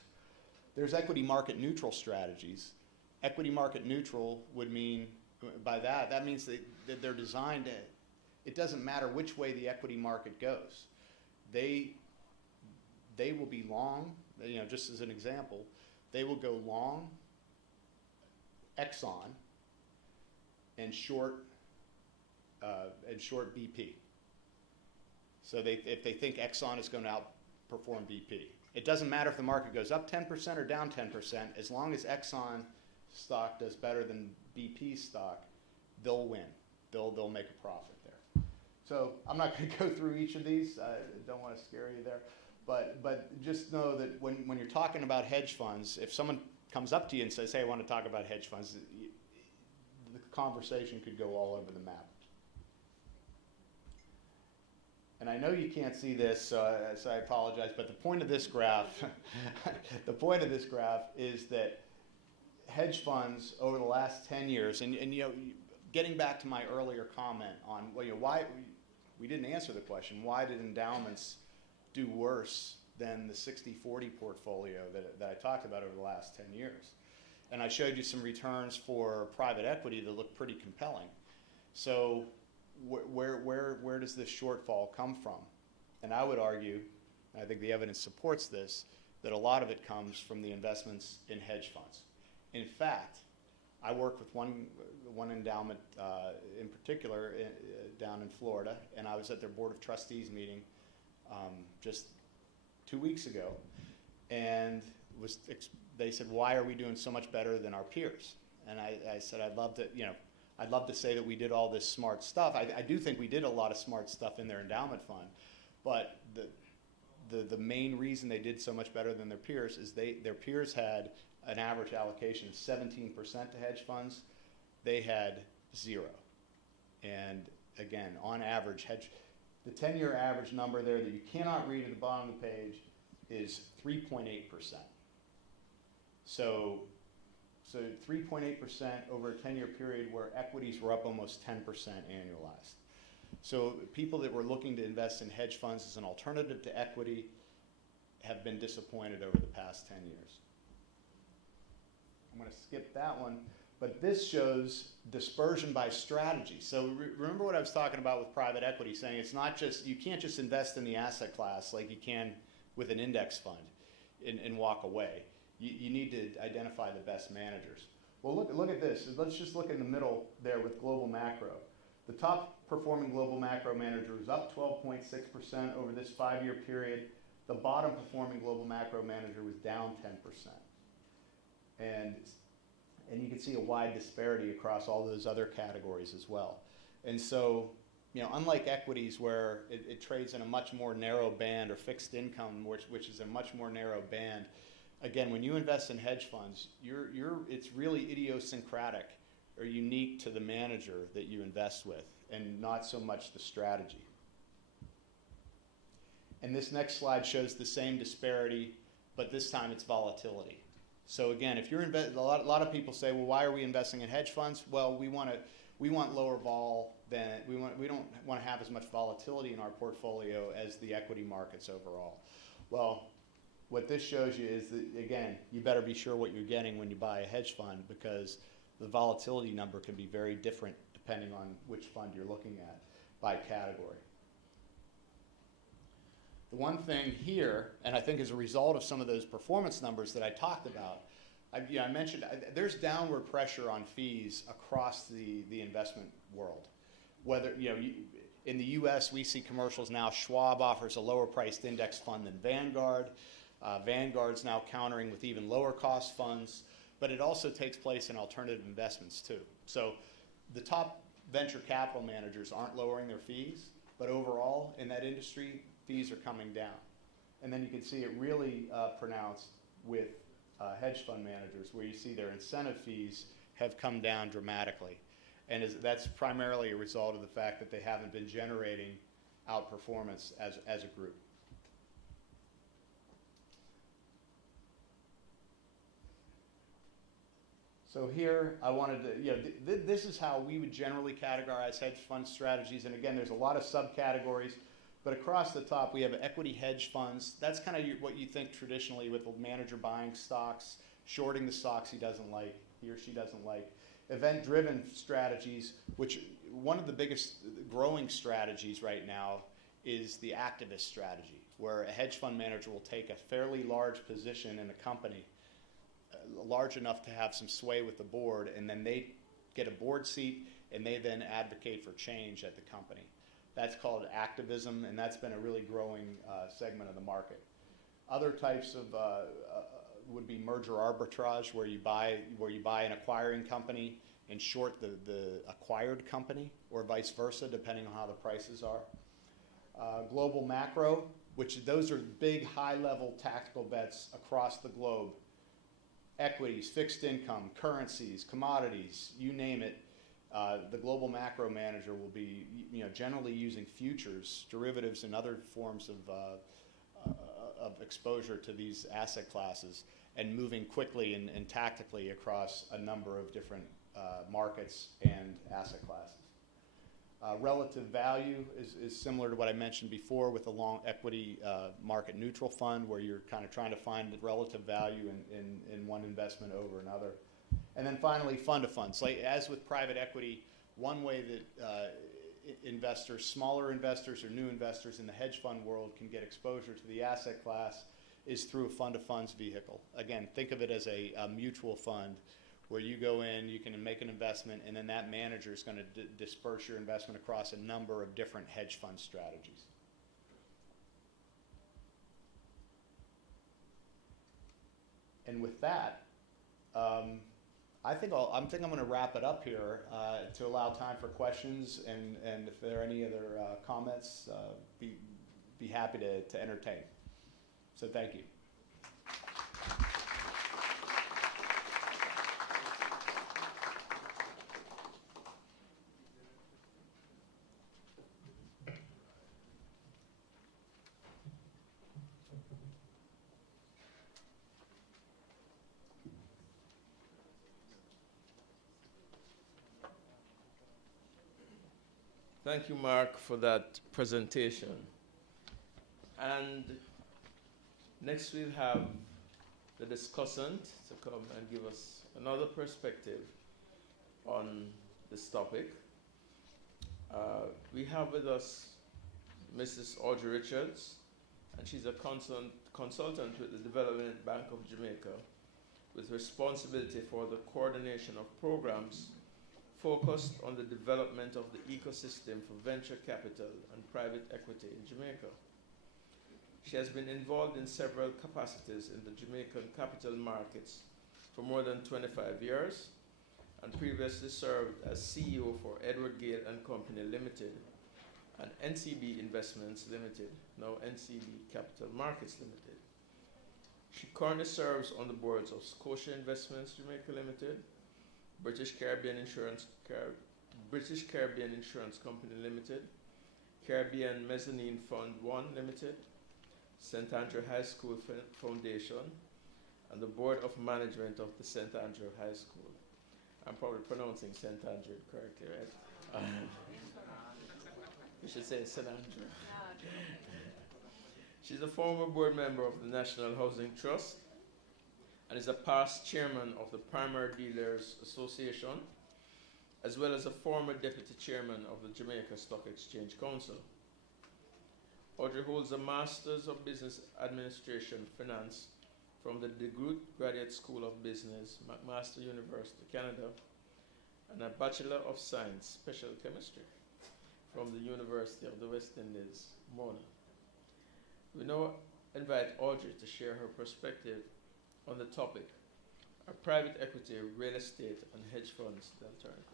There's equity market neutral strategies. Equity market neutral would mean, by that means that they're designed to, it doesn't matter which way the equity market goes. They will be long, just as an example, they will go long Exxon and short BP. So if they think Exxon is going to outperform BP. It doesn't matter if the market goes up 10% or down 10%, as long as Exxon stock does better than BP stock, they'll win. They'll make a profit there. So I'm not going to go through each of these. I don't want to scare you there. But just know that when you're talking about hedge funds, if someone comes up to you and says, hey, I want to talk about hedge funds, the conversation could go all over the map. And I know you can't see this, so I apologize, but the point of this graph, is that hedge funds over the last 10 years, and getting back to my earlier comment on why we didn't answer the question, why did endowments do worse than the 60-40 portfolio that I talked about over the last 10 years? And I showed you some returns for private equity that look pretty compelling. So where does this shortfall come from? And I would argue, and I think the evidence supports this, that a lot of it comes from the investments in hedge funds. In fact, I work with one endowment in particular down in Florida, and I was at their Board of Trustees meeting just 2 weeks ago, and they said, why are we doing so much better than our peers? And I said, I'd love to say that we did all this smart stuff. I do think we did a lot of smart stuff in their endowment fund, but the main reason they did so much better than their peers is their peers had an average allocation of 17% to hedge funds. They had 0. And again, on average, the 10-year average number there that you cannot read at the bottom of the page is 3.8%. So 3.8% over a 10-year period where equities were up almost 10% annualized. So people that were looking to invest in hedge funds as an alternative to equity have been disappointed over the past 10 years. I'm going to skip that one, but this shows dispersion by strategy. So remember what I was talking about with private equity, saying it's not just, you can't just invest in the asset class like you can with an index fund and walk away. You need to identify the best managers. Well, look at this. Let's just look in the middle there with global macro. The top performing global macro manager was up 12.6% over this 5-year period. The bottom performing global macro manager was down 10%. And you can see a wide disparity across all those other categories as well. And so, unlike equities where it trades in a much more narrow band, or fixed income, which is a much more narrow band, again, when you invest in hedge funds, it's really idiosyncratic or unique to the manager that you invest with, and not so much the strategy. And this next slide shows the same disparity, but this time it's volatility. So again, if you're a lot of people say, well, why are we investing in hedge funds? Well, we want lower vol than we don't want to have as much volatility in our portfolio as the equity markets overall. Well, what this shows you is that, again, you better be sure what you're getting when you buy a hedge fund, because the volatility number can be very different depending on which fund you're looking at by category. The one thing here, and I think as a result of some of those performance numbers that I talked about, I mentioned there's downward pressure on fees across the investment world. Whether, in the U.S. we see commercials now, Schwab offers a lower priced index fund than Vanguard. Vanguard's now countering with even lower cost funds, but it also takes place in alternative investments too. So the top venture capital managers aren't lowering their fees, but overall in that industry, fees are coming down. And then you can see it really pronounced with hedge fund managers, where you see their incentive fees have come down dramatically. And that's primarily a result of the fact that they haven't been generating outperformance as a group. So here I wanted to, this is how we would generally categorize hedge fund strategies. And again, there's a lot of subcategories. But across the top, we have equity hedge funds. That's kind of what you think traditionally with the manager buying stocks, shorting the stocks he or she doesn't like. Event-driven strategies, which one of the biggest growing strategies right now is the activist strategy, where a hedge fund manager will take a fairly large position in a company, large enough to have some sway with the board, and then they get a board seat, and they then advocate for change at the company. That's called activism, and that's been a really growing segment of the market. Other types of would be merger arbitrage, where you buy an acquiring company and short the acquired company, or vice versa, depending on how the prices are. Global macro, which those are big, high-level tactical bets across the globe. Equities, fixed income, currencies, commodities, you name it. The global macro manager will be, generally using futures, derivatives, and other forms of exposure to these asset classes, and moving quickly and tactically across a number of different markets and asset classes. Relative value is similar to what I mentioned before with the long equity market neutral fund, where you're kind of trying to find the relative value in one investment over another. And then finally, fund of funds. Like as with private equity, one way that investors, smaller investors or new investors in the hedge fund world can get exposure to the asset class is through a fund of funds vehicle. Again, think of it as a mutual fund where you go in, you can make an investment, and then that manager is going to disperse your investment across a number of different hedge fund strategies. And with that, I think I'm going to wrap it up here to allow time for questions, and if there are any other comments, be happy to entertain. So thank you. Thank you, Mark, for that presentation. And next we'll have the discussant to come and give us another perspective on this topic. We have with us Mrs. Audrey Richards, and she's a consultant with the Development Bank of Jamaica with responsibility for the coordination of programs focused on the development of the ecosystem for venture capital and private equity in Jamaica. She has been involved in several capacities in the Jamaican capital markets for more than 25 years and previously served as CEO for Edward Gale and Company Limited and NCB Investments Limited, now NCB Capital Markets Limited. She currently serves on the boards of Scotia Investments Jamaica Limited, British Caribbean Insurance Company Limited, Caribbean Mezzanine Fund 1 Limited, St. Andrew High School Foundation, and the Board of Management of the St. Andrew High School. I'm probably pronouncing St. Andrew correctly, right? We should say St. Andrew. She's a former board member of the National Housing Trust and is a past chairman of the Primary Dealers Association, as well as a former deputy chairman of the Jamaica Stock Exchange Council. Audrey holds a Master's of Business Administration Finance from the DeGroote Graduate School of Business, McMaster University, Canada, and a Bachelor of Science, Special Chemistry from the University of the West Indies, Mona. We now invite Audrey to share her perspective on the topic, are private equity, real estate, and hedge funds the alternatives?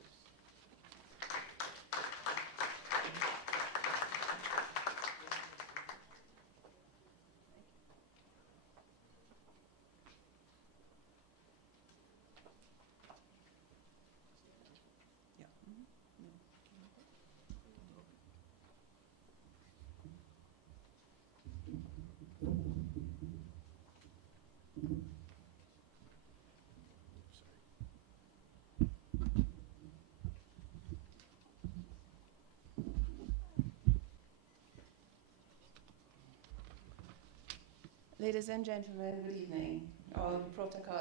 Ladies and gentlemen, good evening. All the protocol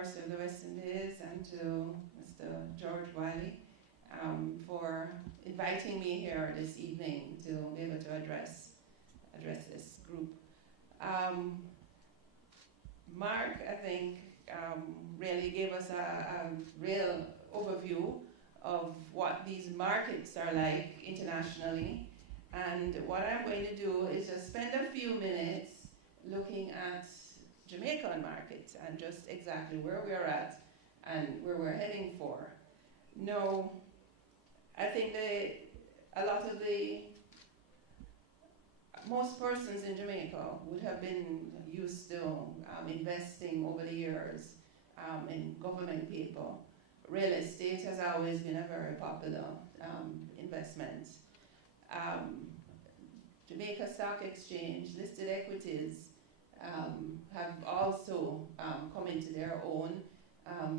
of the West Indies and to Mr. George Wiley for inviting me here this evening to be able to address this group. Mark, I think, really gave us a real overview of what these markets are like internationally. And what I'm going to do is just spend a few minutes looking at Jamaican markets and just exactly where we're at and where we're heading for. No, I think most persons in Jamaica would have been used to investing over the years in government people. Real estate has always been a very popular investment. Jamaica Stock Exchange, listed equities have also come into their own.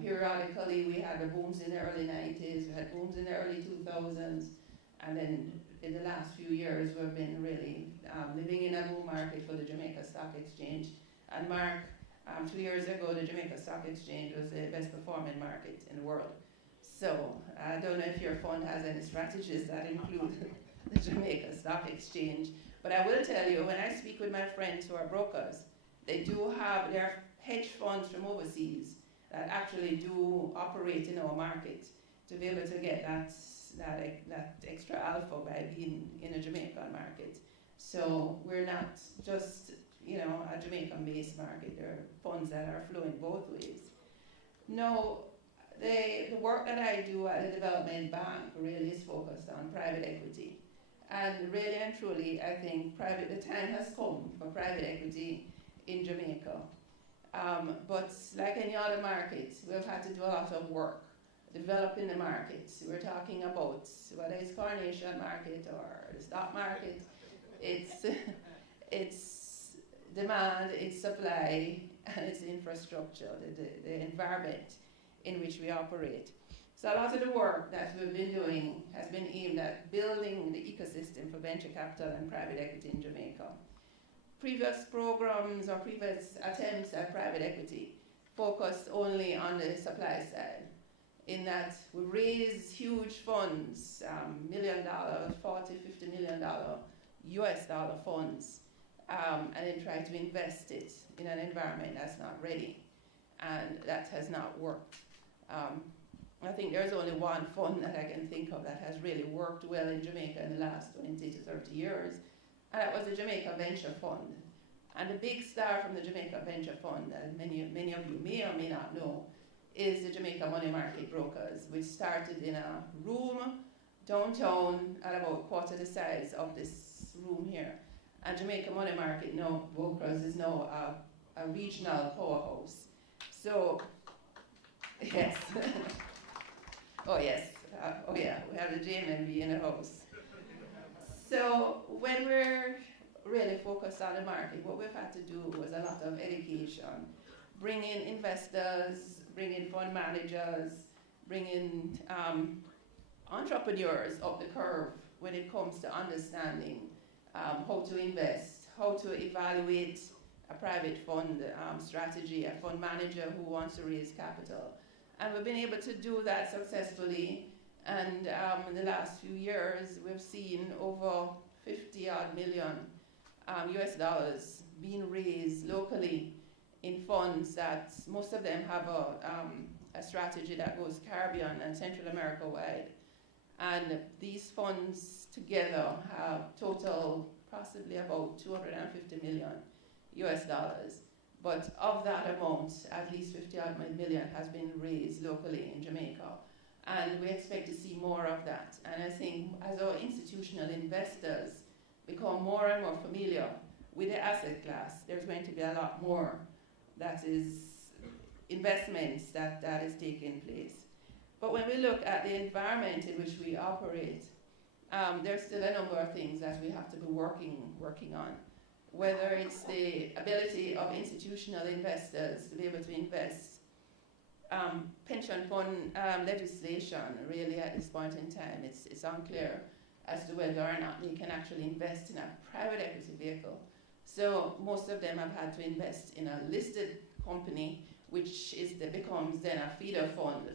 Periodically, we had the booms in the early 90s, we had booms in the early 2000s, and then in the last few years, we've been really living in a boom market for the Jamaica Stock Exchange. And Mark, 2 years ago, the Jamaica Stock Exchange was the best performing market in the world. So I don't know if your fund has any strategies that include the Jamaica Stock Exchange. But I will tell you, when I speak with my friends who are brokers, they do have their hedge funds from overseas that actually do operate in our market to be able to get that extra alpha by being in a Jamaican market. So we're not just, a Jamaican-based market. There are funds that are flowing both ways. No, the work that I do at the Development Bank really is focused on private equity. And really and truly, I think the time has come for private equity in Jamaica. But like any other market, we've had to do a lot of work developing the market. We're talking about whether it's coronation market or the stock market, it's demand, it's supply, and it's infrastructure, the environment in which we operate. So a lot of the work that we've been doing has been aimed at building the ecosystem for venture capital and private equity in Jamaica. Previous programs or previous attempts at private equity focused only on the supply side, in that we raise huge funds, $1 million, $40, $50 million US dollar funds, and then try to invest it in an environment that's not ready. And that has not worked. I think there's only one fund that I can think of that has really worked well in Jamaica in the last 20 to 30 years, and that was the Jamaica Venture Fund. And the big star from the Jamaica Venture Fund, that many of you may or may not know, is the Jamaica Money Market Brokers, which started in a room downtown at about quarter the size of this room here. And Jamaica Money Market Brokers is now a regional powerhouse. So, yes. Oh yes, we have the JMMB in the house. So when we're really focused on the market, what we've had to do was a lot of education, bring in investors, bring in fund managers, bring in entrepreneurs up the curve when it comes to understanding how to invest, how to evaluate a private fund strategy, a fund manager who wants to raise capital. And we've been able to do that successfully. And in the last few years, we've seen over 50 odd million US dollars being raised locally in funds that most of them have a strategy that goes Caribbean and Central America wide. And these funds together have total possibly about 250 million US dollars. But of that amount, at least 50 odd million has been raised locally in Jamaica. And we expect to see more of that. And I think as our institutional investors become more and more familiar with the asset class, there's going to be a lot more that is investments that is taking place. But when we look at the environment in which we operate, there's still a number of things that we have to be working on. Whether it's the ability of institutional investors to be able to invest. Pension fund legislation, really at this point in time, it's unclear as to whether or not they can actually invest in a private equity vehicle. So most of them have had to invest in a listed company, which becomes then a feeder fund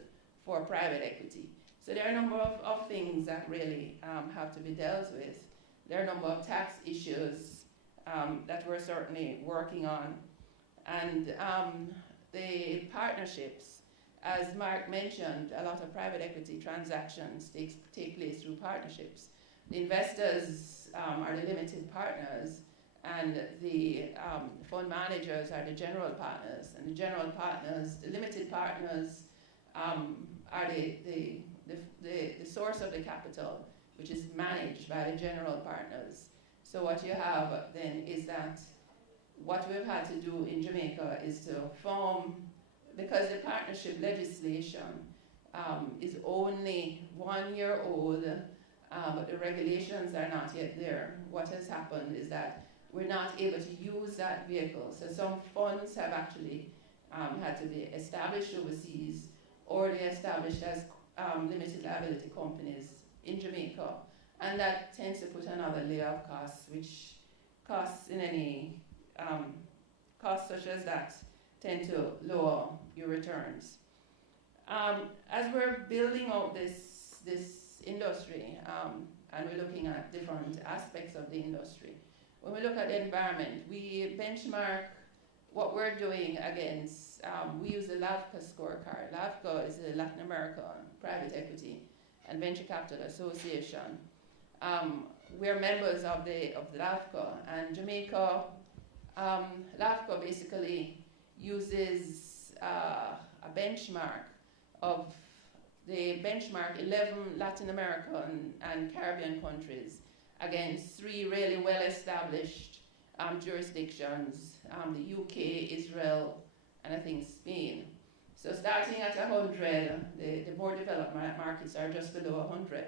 for private equity. So there are a number of things that really have to be dealt with. There are a number of tax issues that we're certainly working on. And the partnerships, as Mark mentioned, a lot of private equity transactions take place through partnerships. The investors are the limited partners, and the fund managers are the general partners. And the general partners, the limited partners, are the source of the capital, which is managed by the general partners. So what you have then is that what we've had to do in Jamaica is to form, because the partnership legislation is only 1 year old, but the regulations are not yet there. What has happened is that we're not able to use that vehicle. So some funds have actually had to be established overseas, or they're established as limited liability companies in Jamaica. And that tends to put another layer of costs, which costs in any, costs such as that tend to lower your returns. As we're building out this industry, and we're looking at different aspects of the industry, when we look at the environment, we benchmark what we're doing against, we use the LAVCA scorecard. LAVCA is the Latin American Private Equity and Venture Capital Association. We're members of the LAVCA, and Jamaica, LAVCA basically uses a benchmark of the benchmark 11 Latin American and Caribbean countries against 3 really well-established jurisdictions, the UK, Israel, and I think Spain. So starting at 100, the more developed markets are just below 100.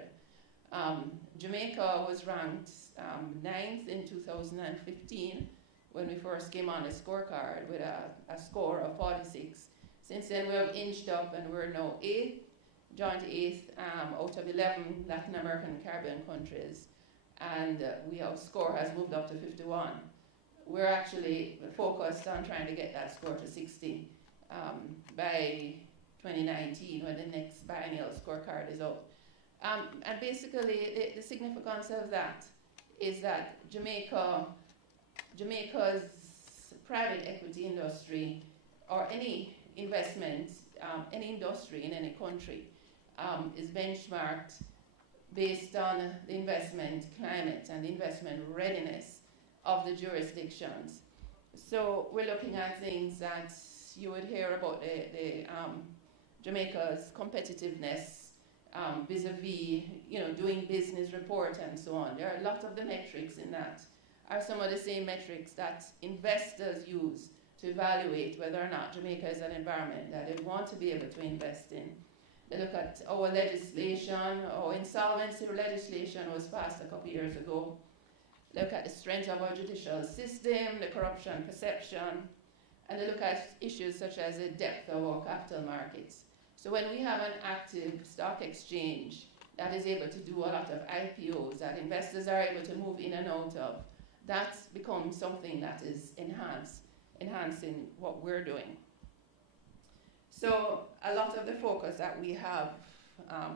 Jamaica was ranked 9th in 2015 when we first came on the scorecard with a score of 46. Since then we have inched up and we're now 8th, joint 8th out of 11 Latin American and Caribbean countries. And our score has moved up to 51. We're actually focused on trying to get that score to 60 by 2019 when the next biennial scorecard is out. And basically the significance of that is that Jamaica's private equity industry, or any investment, any industry in any country, is benchmarked based on the investment climate and the investment readiness of the jurisdictions. So we're looking at things that you would hear about the Jamaica's competitiveness vis-a-vis, doing business report and so on. There are a lot of the metrics in that are some of the same metrics that investors use to evaluate whether or not Jamaica is an environment that they want to be able to invest in. They look at our legislation. Our insolvency legislation was passed a couple of years ago. Look at the strength of our judicial system, the corruption perception, and they look at issues such as the depth of our capital markets. So when we have an active stock exchange that is able to do a lot of IPOs that investors are able to move in and out of, that becomes something that is enhancing what we're doing. So a lot of the focus that we have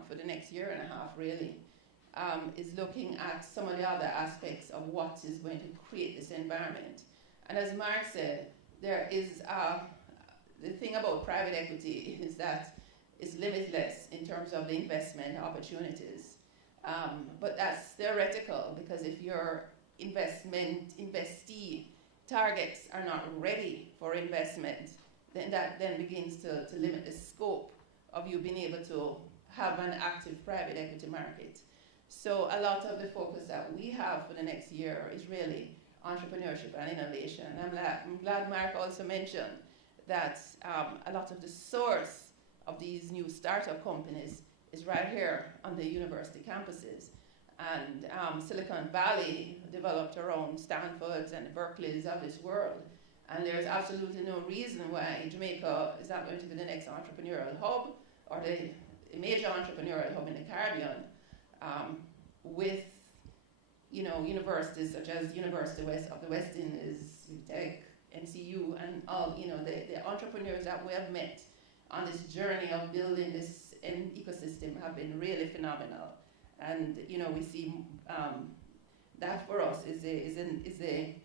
for the next year and a half really is looking at some of the other aspects of what is going to create this environment. And as Mark said, there is the thing about private equity is that it's limitless in terms of the investment opportunities. But that's theoretical, because if your investee targets are not ready for investment, then that then begins to limit the scope of you being able to have an active private equity market. So a lot of the focus that we have for the next year is really entrepreneurship and innovation. I'm glad Mark also mentioned that a lot of the source of these new startup companies is right here on the university campuses. And Silicon Valley developed around Stanfords and Berkeleys of this world. And there's absolutely no reason why Jamaica is not going to be the next entrepreneurial hub or the major entrepreneurial hub in the Caribbean, with universities such as University of the West Indies, Tech, NCU, and all the entrepreneurs that we have met on this journey of building this ecosystem have been really phenomenal. And we see that for us is a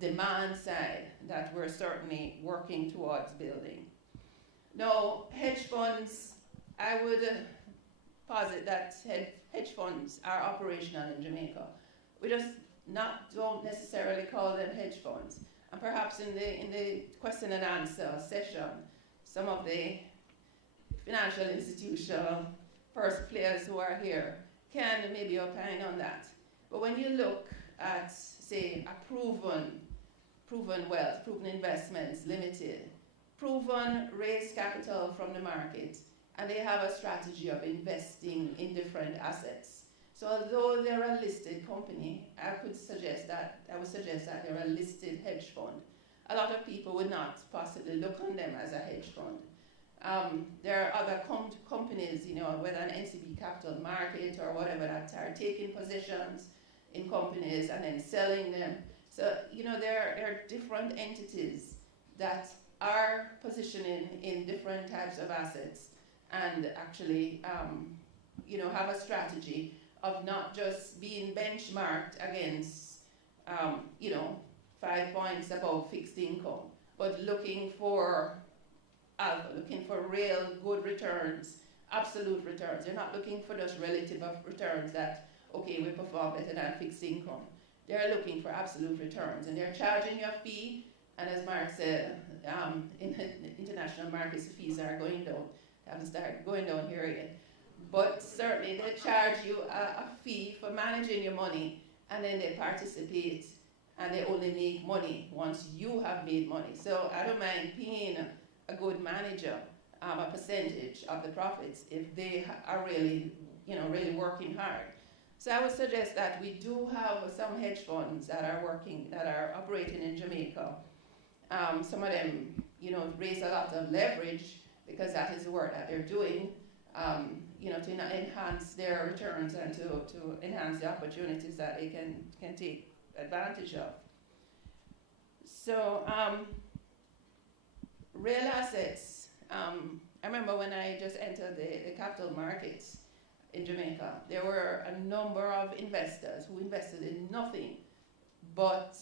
demand side that we're certainly working towards building. Now, hedge funds, I would posit that hedge funds are operational in Jamaica. We just don't necessarily call them hedge funds. And perhaps in the question and answer session, some of the financial institutional first players who are here can maybe opine on that. But when you look at, say, a proven wealth, proven investments limited, proven raise capital from the market, and they have a strategy of investing in different assets. So although they're a listed company, I would suggest that they're a listed hedge fund. A lot of people would not possibly look on them as a hedge fund. There are other companies, whether an NCB capital market or whatever, that are taking positions in companies and then selling them. So, there are different entities that are positioning in different types of assets and actually, have a strategy of not just being benchmarked against, 5 points above fixed income, but looking for real good returns, absolute returns. They're not looking for just relative of returns that, we perform better than fixed income. They're looking for absolute returns, and they're charging you a fee. And as Mark said, in international markets, the fees are going down. They haven't started going down here yet. But certainly they charge you a fee for managing your money and then they participate, and they only make money once you have made money. So I don't mind paying a good manager a percentage of the profits if they are really, really working hard. So I would suggest that we do have some hedge funds that are operating in Jamaica. Some of them, raise a lot of leverage because that is the work that they're doing, to enhance their returns and to enhance the opportunities that they can take advantage of. So, real assets. I remember when I just entered the capital markets in Jamaica, there were a number of investors who invested in nothing but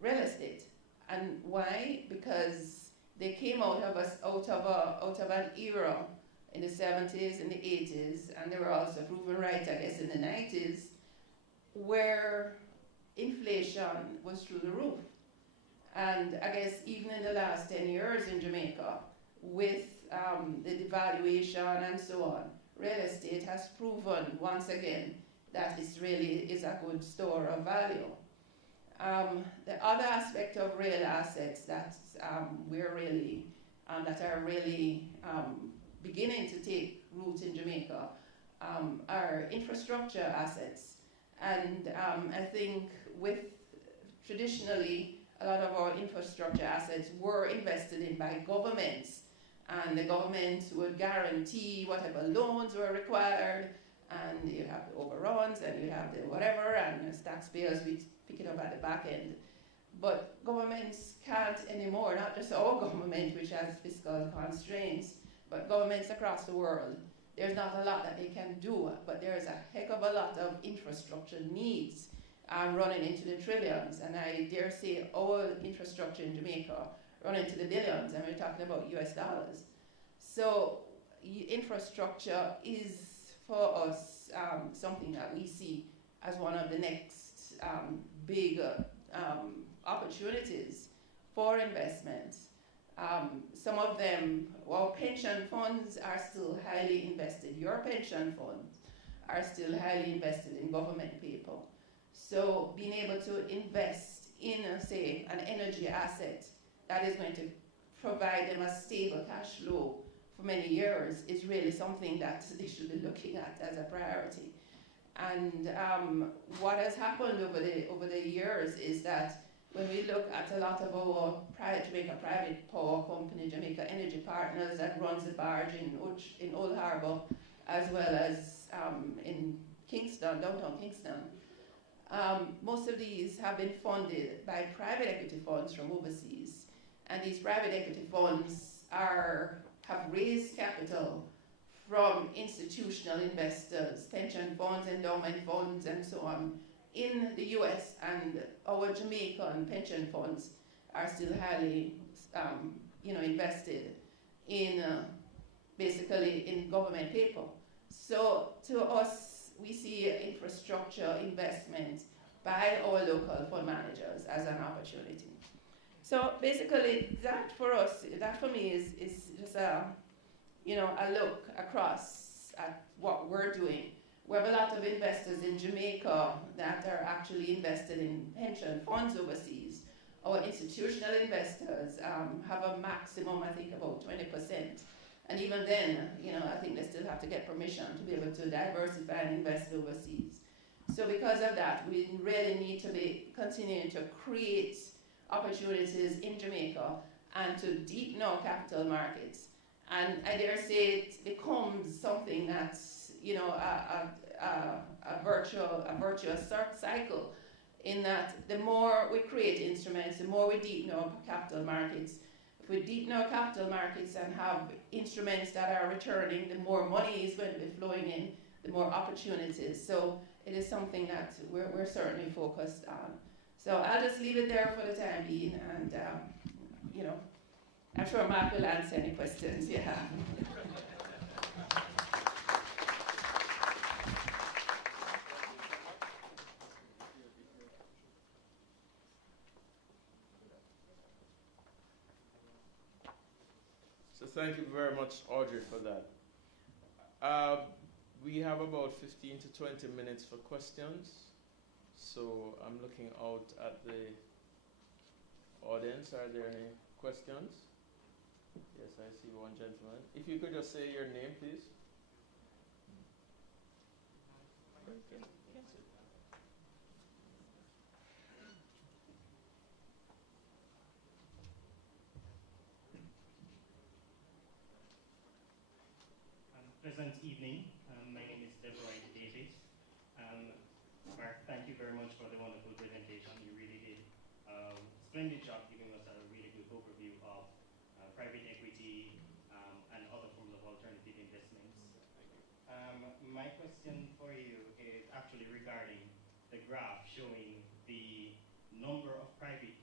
real estate. And why? Because they came out of an era in the 70s and the 80s, and they were also proven right, I guess, in the 90s, where inflation was through the roof. And I guess even in the last 10 years in Jamaica, with the devaluation and so on, real estate has proven once again that it really is a good store of value. The other aspect of real assets that that are really beginning to take root in Jamaica are infrastructure assets, and I think traditionally a lot of our infrastructure assets were invested in by governments, and the government would guarantee whatever loans were required, and you have the overruns and you have the whatever, and as taxpayers we pick it up at the back end. But governments can't anymore, not just our government, which has fiscal constraints, but governments across the world. There's not a lot that they can do, but there's a heck of a lot of infrastructure needs running into the trillions, and I dare say our infrastructure in Jamaica run into the billions, and we're talking about US dollars. So infrastructure is for us something that we see as one of the next big opportunities for investments. Some of them, pension funds are still highly invested. Your pension funds are still highly invested in government people. So being able to invest in, say, an energy asset that is going to provide them a stable cash flow for many years is really something that they should be looking at as a priority. And what has happened over the years is that when we look at a lot of our Jamaica private power company, Jamaica Energy Partners, that runs the barge in Old Harbour, as well as in Kingston, downtown Kingston, most of these have been funded by private equity funds from overseas. And these private equity funds have raised capital from institutional investors, pension funds, endowment funds, and so on, in the US, and our Jamaican pension funds are still highly, invested in basically in government paper. So to us, we see infrastructure investment by our local fund managers as an opportunity. So basically, that for me is just a look across at what we're doing. We have a lot of investors in Jamaica that are actually invested in pension funds overseas. Our institutional investors have a maximum, I think, about 20%. And even then, I think they still have to get permission to be able to diversify and invest overseas. So because of that, we really need to be continuing to create opportunities in Jamaica and to deepen our capital markets. And I dare say it becomes something that's, a virtuous cycle, in that the more we create instruments, the more we deepen our capital markets. If we deepen our capital markets and have instruments that are returning, the more money is going to be flowing in, the more opportunities. So it is something that we're certainly focused on. So I'll just leave it there for the time being, and I'm sure Mark will answer any questions you have. So thank you very much, Audrey, for that. We have about 15 to 20 minutes for questions. So I'm looking out at the audience. Are there any questions? Yes, I see one gentleman. If you could just say your name, please. Pleasant evening. My name is Deborah Davis. Mark, thank you very much for the wonderful presentation. You really did a splendid job giving us a really good overview of private equity and other forms of alternative investments. My question for you is actually regarding the graph showing the number of hedge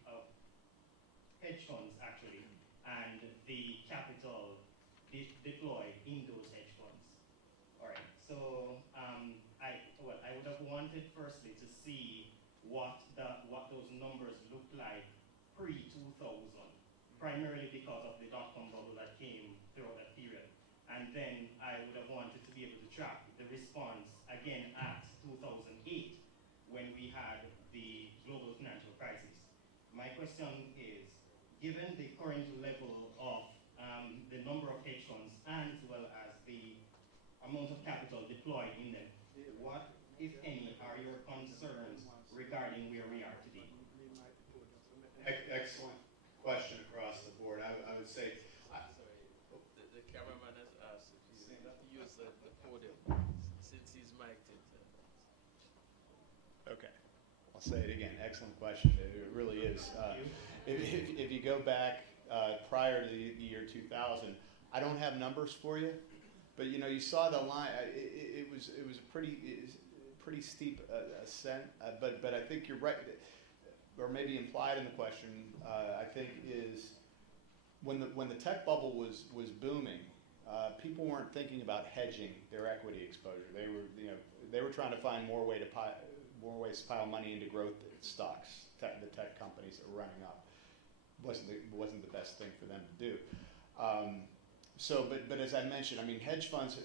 funds actually and the capital deployed in those hedge funds. All right. So I would have wanted firstly to see what those numbers looked like pre-2000, primarily because of the dot-com bubble that came throughout that period. And then I would have wanted to be able to track the response again at 2008 when we had the global financial crisis. My question is, given the current level of the number of hedge funds and as well as the amount of capital deployed in them, what, if any, are your concerns regarding where we are today? Excellent question across the board. I would say, The cameraman has asked if you use the podium since he's mic'd it. okay, I'll say it again. Excellent question. It really is. If you go back prior to the year 2000, I don't have numbers for you, but you saw the line. It was a pretty steep ascent. But I think you're right, or maybe implied in the question. I think is when the tech bubble was booming, people weren't thinking about hedging their equity exposure. They were trying to find more ways to pile money into growth stocks. The tech companies that were running up wasn't the best thing for them to do. But as I mentioned, I mean, hedge funds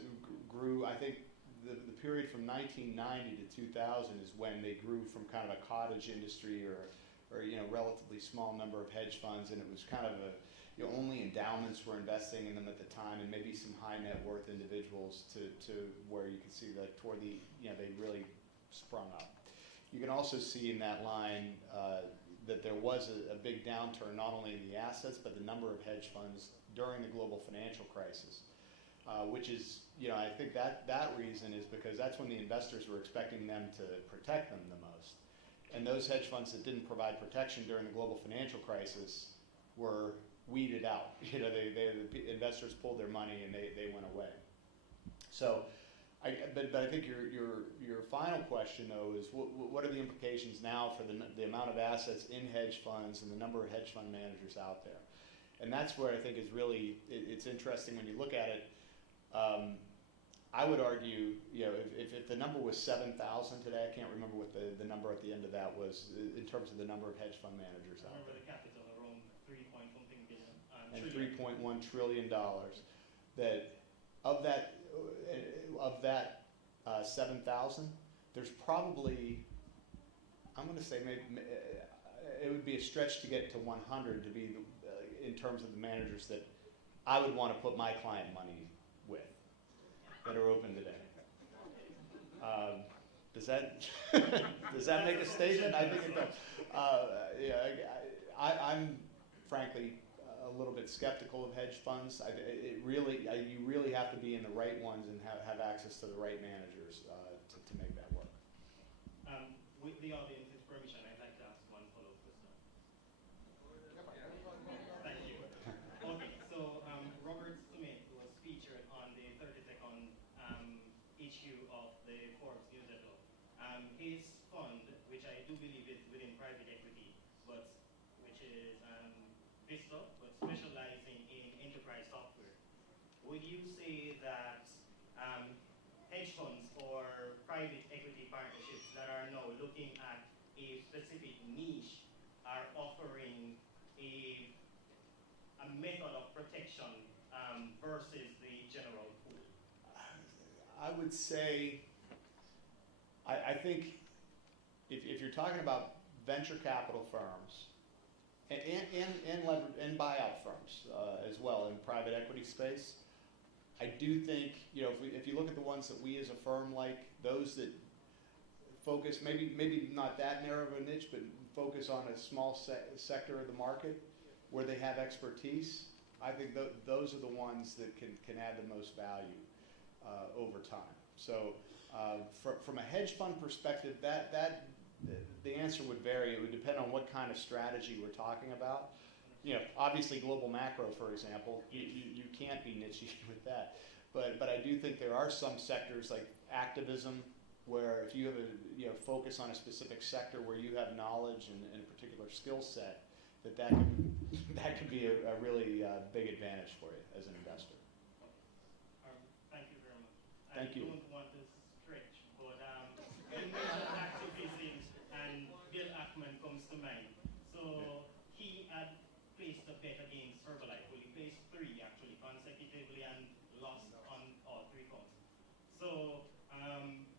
grew. I think the period from 1990 to 2000 is when they grew from kind of a cottage industry or relatively small number of hedge funds, and it was kind of only endowments were investing in them at the time, and maybe some high net worth individuals to where you can see that toward they really sprung up. You can also see in that line that there was a big downturn, not only in the assets, but the number of hedge funds during the global financial crisis, which is, I think that reason is because that's when the investors were expecting them to protect them the most. And those hedge funds that didn't provide protection during the global financial crisis were weeded out. The investors pulled their money and they went away. So, but I think your final question though is what are the implications now for the amount of assets in hedge funds and the number of hedge fund managers out there, and that's where I think is really it's interesting when you look at it. I would argue, if the number was 7,000 today, I can't remember what the number at the end of that was in terms of the number of hedge fund managers out there. The capital around 3 point something billion. And $3.1 trillion. That of that 7,000, there's probably, I'm going to say maybe it would be a stretch to get to 100 to be in terms of the managers that I would want to put my client money with that are open today. Does that make a statement? I think it does. I'm frankly a little bit skeptical of hedge funds. You really have to be in the right ones and have access to the right managers to make that work. With the audience's permission, I'd like to ask one follow-up question. Thank you. Okay, so Robert Smith was featured on the 32nd issue of the Forbes newsletter. His fund, which I do believe is within private equity, which is Vista, but specializing in enterprise software. Would you say that hedge funds or private equity partnerships that are now looking at a specific niche are offering a method of protection versus the general pool? I would say, I think if you're talking about venture capital firms and buyout firms as well in private equity space, I do think, if you look at the ones that we as a firm like, those that focus, maybe not that narrow of a niche, but focus on a small sector of the market where they have expertise, I think those are the ones that can add the most value over time. So from a hedge fund perspective, the answer would vary. It would depend on what kind of strategy we're talking about. Obviously global macro, for example, you can't be niche with that. But I do think there are some sectors like activism, where if you have a focus on a specific sector where you have knowledge and a particular skill set, that could be a really big advantage for you as an investor. Thank you very much. Thank you. I don't want to stretch, but you mentioned activism, and Bill Ackman comes to mind. So he had placed a bet against Herbalife. Well, he placed 3 actually consecutively and lost on all 3 counts. So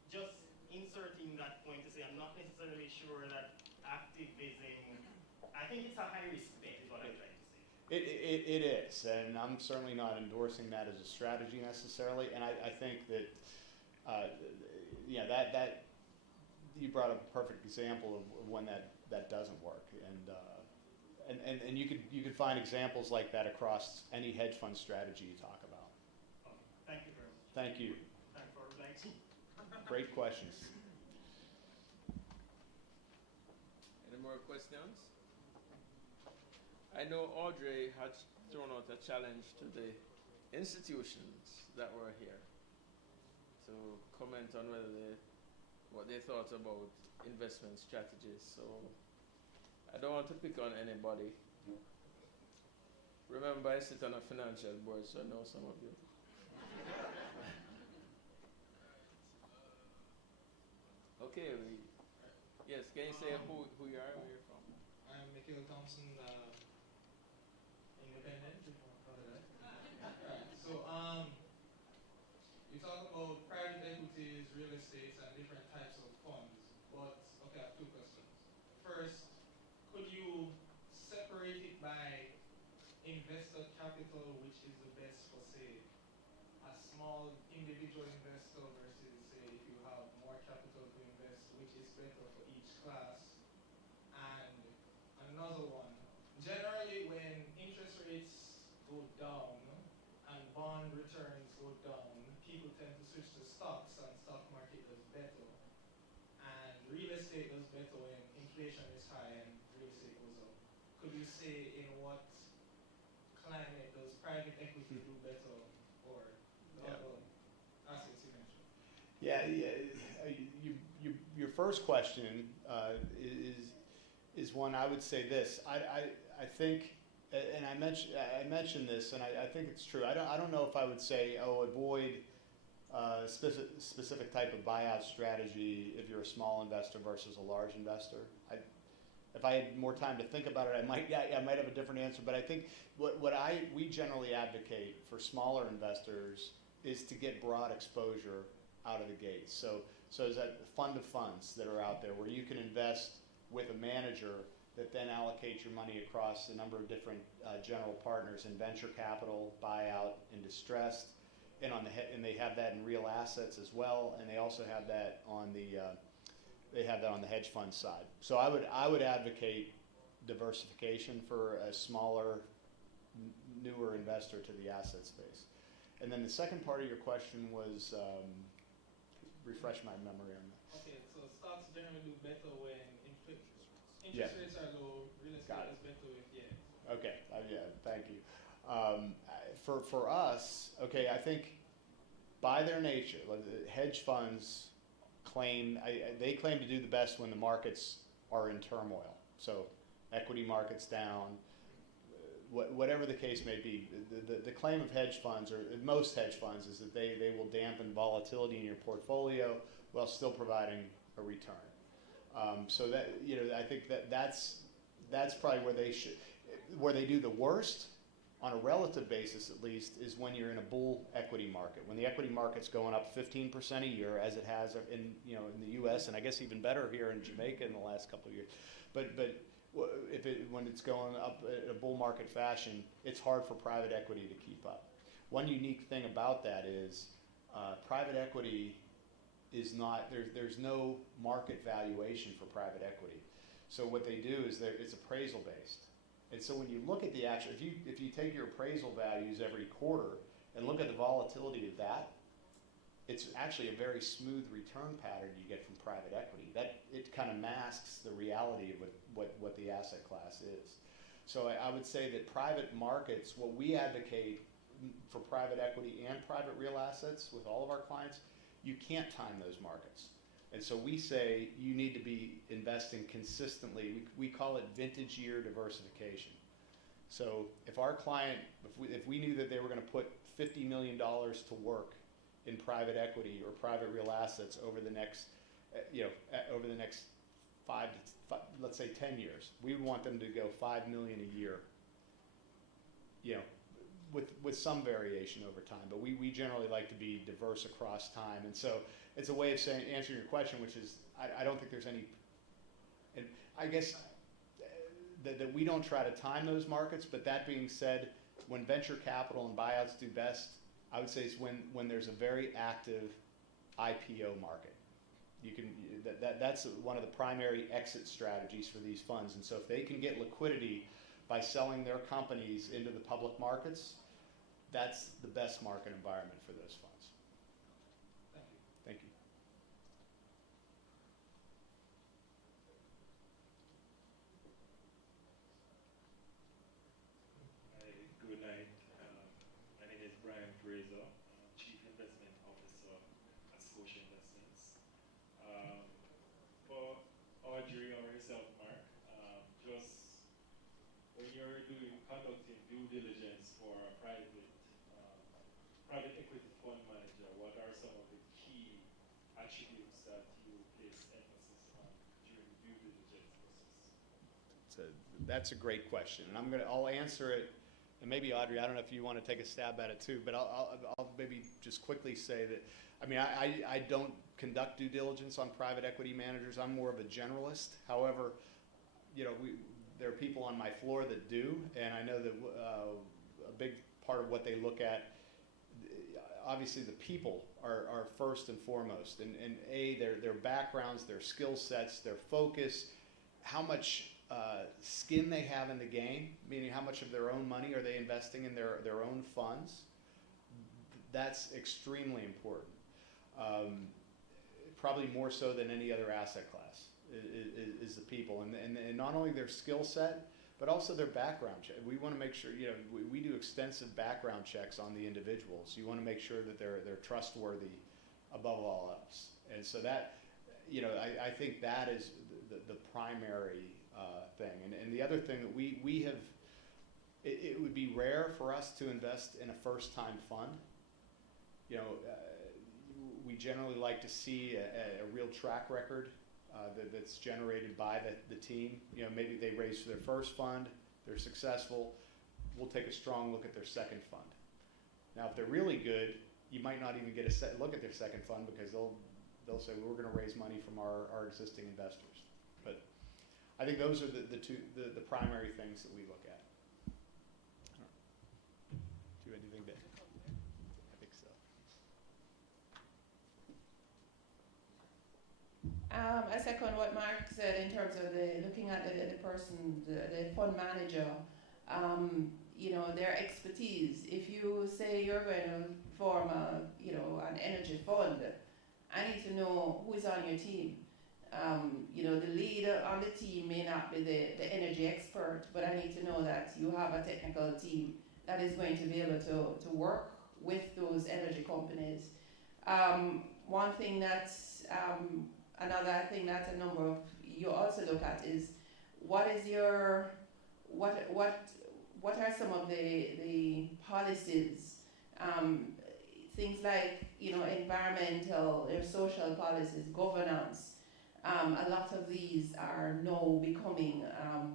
just inserting that point to say I'm not necessarily sure that activism, I think it's a high risk bet is what I'm trying to say. It is, and I'm certainly not endorsing that as a strategy necessarily. And I think that that you brought up a perfect example of when that doesn't work, and you could find examples like that across any hedge fund strategy you talk about. Okay. Thank you very much. Thank you. Thanks for relaxing. Great questions. Any more questions? I know Audrey had thrown out a challenge to the institutions that were here to comment on what they thought about investment strategies. So I don't want to pick on anybody. Remember, I sit on a financial board, so I know some of you. Okay, yes, can you say who you are, where you're from? I'm Nikhil Thompson, independent. Right. So, you talk about private equities, real estate, and different types of funds. But okay, I have 2 questions. First, could you separate it by investor capital, which is the best for, say, a small individual investor versus, say, if you have more capital to invest, which is better for each class? And another one, generally when interest rates go down and bond returns go down, people tend to switch to stocks, and stock market does better. And real estate does better when inflation is high and real estate goes up. Could you say in what climate does private equity do better, or the other assets you mentioned? Your first question is one I would say this. I think, and I mentioned this, and I think it's true. I don't know if I would say avoid a specific type of buyout strategy if you're a small investor versus a large investor. If I had more time to think about it, I might have a different answer. But I think we generally advocate for smaller investors is to get broad exposure out of the gate. So is that fund of funds that are out there where you can invest with a manager that then allocates your money across a number of different general partners in venture capital, buyout, and distressed, and they have that in real assets as well, and they also have that on the hedge fund side. So I would advocate diversification for a smaller, newer investor to the asset space. And then the second part of your question was, refresh my memory on that. Okay, so stocks generally do better when interest rates are low, real estate is better with, Okay, thank you. For us, okay, I think by their nature, hedge funds claim to do the best when the markets are in turmoil. So equity markets down, whatever the case may be. The claim of hedge funds, or most hedge funds, is that they will dampen volatility in your portfolio while still providing a return. So that I think that's probably where they do the worst on a relative basis at least, is when you're in a bull equity market. When the equity market's going up 15% a year, as it has in the U.S. and I guess even better here in Jamaica in the last couple of years. But when it's going up in a bull market fashion, it's hard for private equity to keep up. One unique thing about that is private equity is not, there's no market valuation for private equity. So what they do is it's appraisal based. And so when you look at the actual, if you take your appraisal values every quarter and look at the volatility of that, it's actually a very smooth return pattern you get from private equity. That it kind of masks the reality of what the asset class is. So I would say that private markets, what we advocate for private equity and private real assets with all of our clients, you can't time those markets. And so we say you need to be investing consistently. We call it vintage year diversification. So if our client, if we knew that they were going to put $50 million to work in private equity or private real assets over the next, let's say 10 years, we would want them to go $5 million a year, with some variation over time. But we generally like to be diverse across time. And so it's a way of saying, answering your question, which is, I don't think there's any, and I guess that we don't try to time those markets, but that being said, when venture capital and buyouts do best, I would say it's when there's a very active IPO market. That's one of the primary exit strategies for these funds. And so if they can get liquidity by selling their companies into the public markets, that's the best market environment for those funds. Thank you. Hi, good night. My name is Brian Fraser, Chief Investment Officer at Scotia Investments. For Audrey or yourself, Mark, just when you're conducting due diligence for a private equity fund manager, what are some of the key attributes that you place emphasis on during the due diligence process? That's a great question, and I'll answer it. And maybe Audrey, I don't know if you want to take a stab at it too, but I'll maybe just quickly say that, I don't conduct due diligence on private equity managers. I'm more of a generalist. However, there are people on my floor that do, and I know that a big part of what they look at, obviously the people are first and foremost, and their backgrounds, their skill sets, their focus, how much skin they have in the game, meaning how much of their own money are they investing in their own funds. That's extremely important. Probably more so than any other asset class is the people, and not only their skill set, but also their background check. We want to make sure, we do extensive background checks on the individuals. You want to make sure that they're trustworthy above all else. And so that, I think that is the primary thing. And the other thing that we have, it would be rare for us to invest in a first-time fund. We generally like to see a real track record that's generated by the team. Maybe they raised their first fund, they're successful. We'll take a strong look at their second fund. Now, if they're really good, you might not even get a look at their second fund because they'll say, well, we're going to raise money from our existing investors. But I think those are the primary things that we look at. Do you have anything to? I think so. I second what Mark said in terms of looking at the person, the fund manager, their expertise. If you say you're going to form an energy fund, I need to know who's on your team. The leader on the team may not be the energy expert, but I need to know that you have a technical team that is going to be able to work with those energy companies. One thing that's another thing that a number of you also look at is what are some of the policies, things like environmental or social policies, governance. A lot of these are now becoming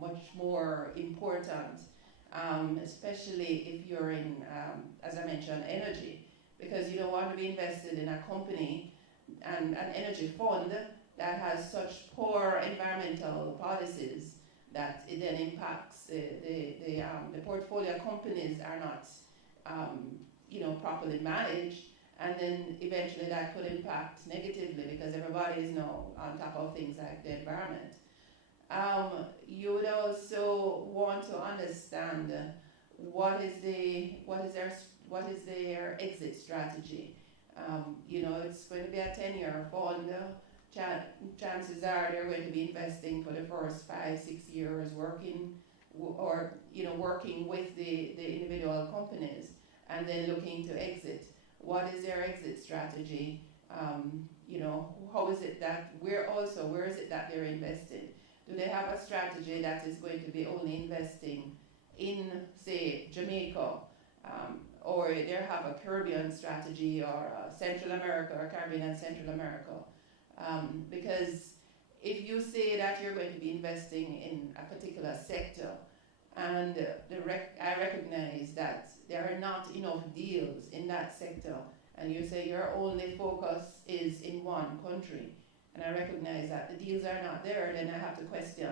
much more important especially if you're in, as I mentioned, energy, because you don't want to be invested in a company and an energy fund that has such poor environmental policies that it then impacts the portfolio companies are not properly managed, and then eventually that could impact negatively because everybody is now on top of things like the environment. You would also want to understand what is their exit strategy. It's going to be a 10-year fund. Chances are they're going to be investing for the first 5-6 years working with the individual companies and then looking to exit. What is their exit strategy? How is it that where is it that they're invested? Do they have a strategy that is going to be only investing in, say, Jamaica, or they have a Caribbean strategy, or Central America, or Caribbean and Central America? Because if you say that you're going to be investing in a particular sector, and I recognize that there are not enough deals in that sector, and you say your only focus is in one country, and I recognize that the deals are not there, then I have to question,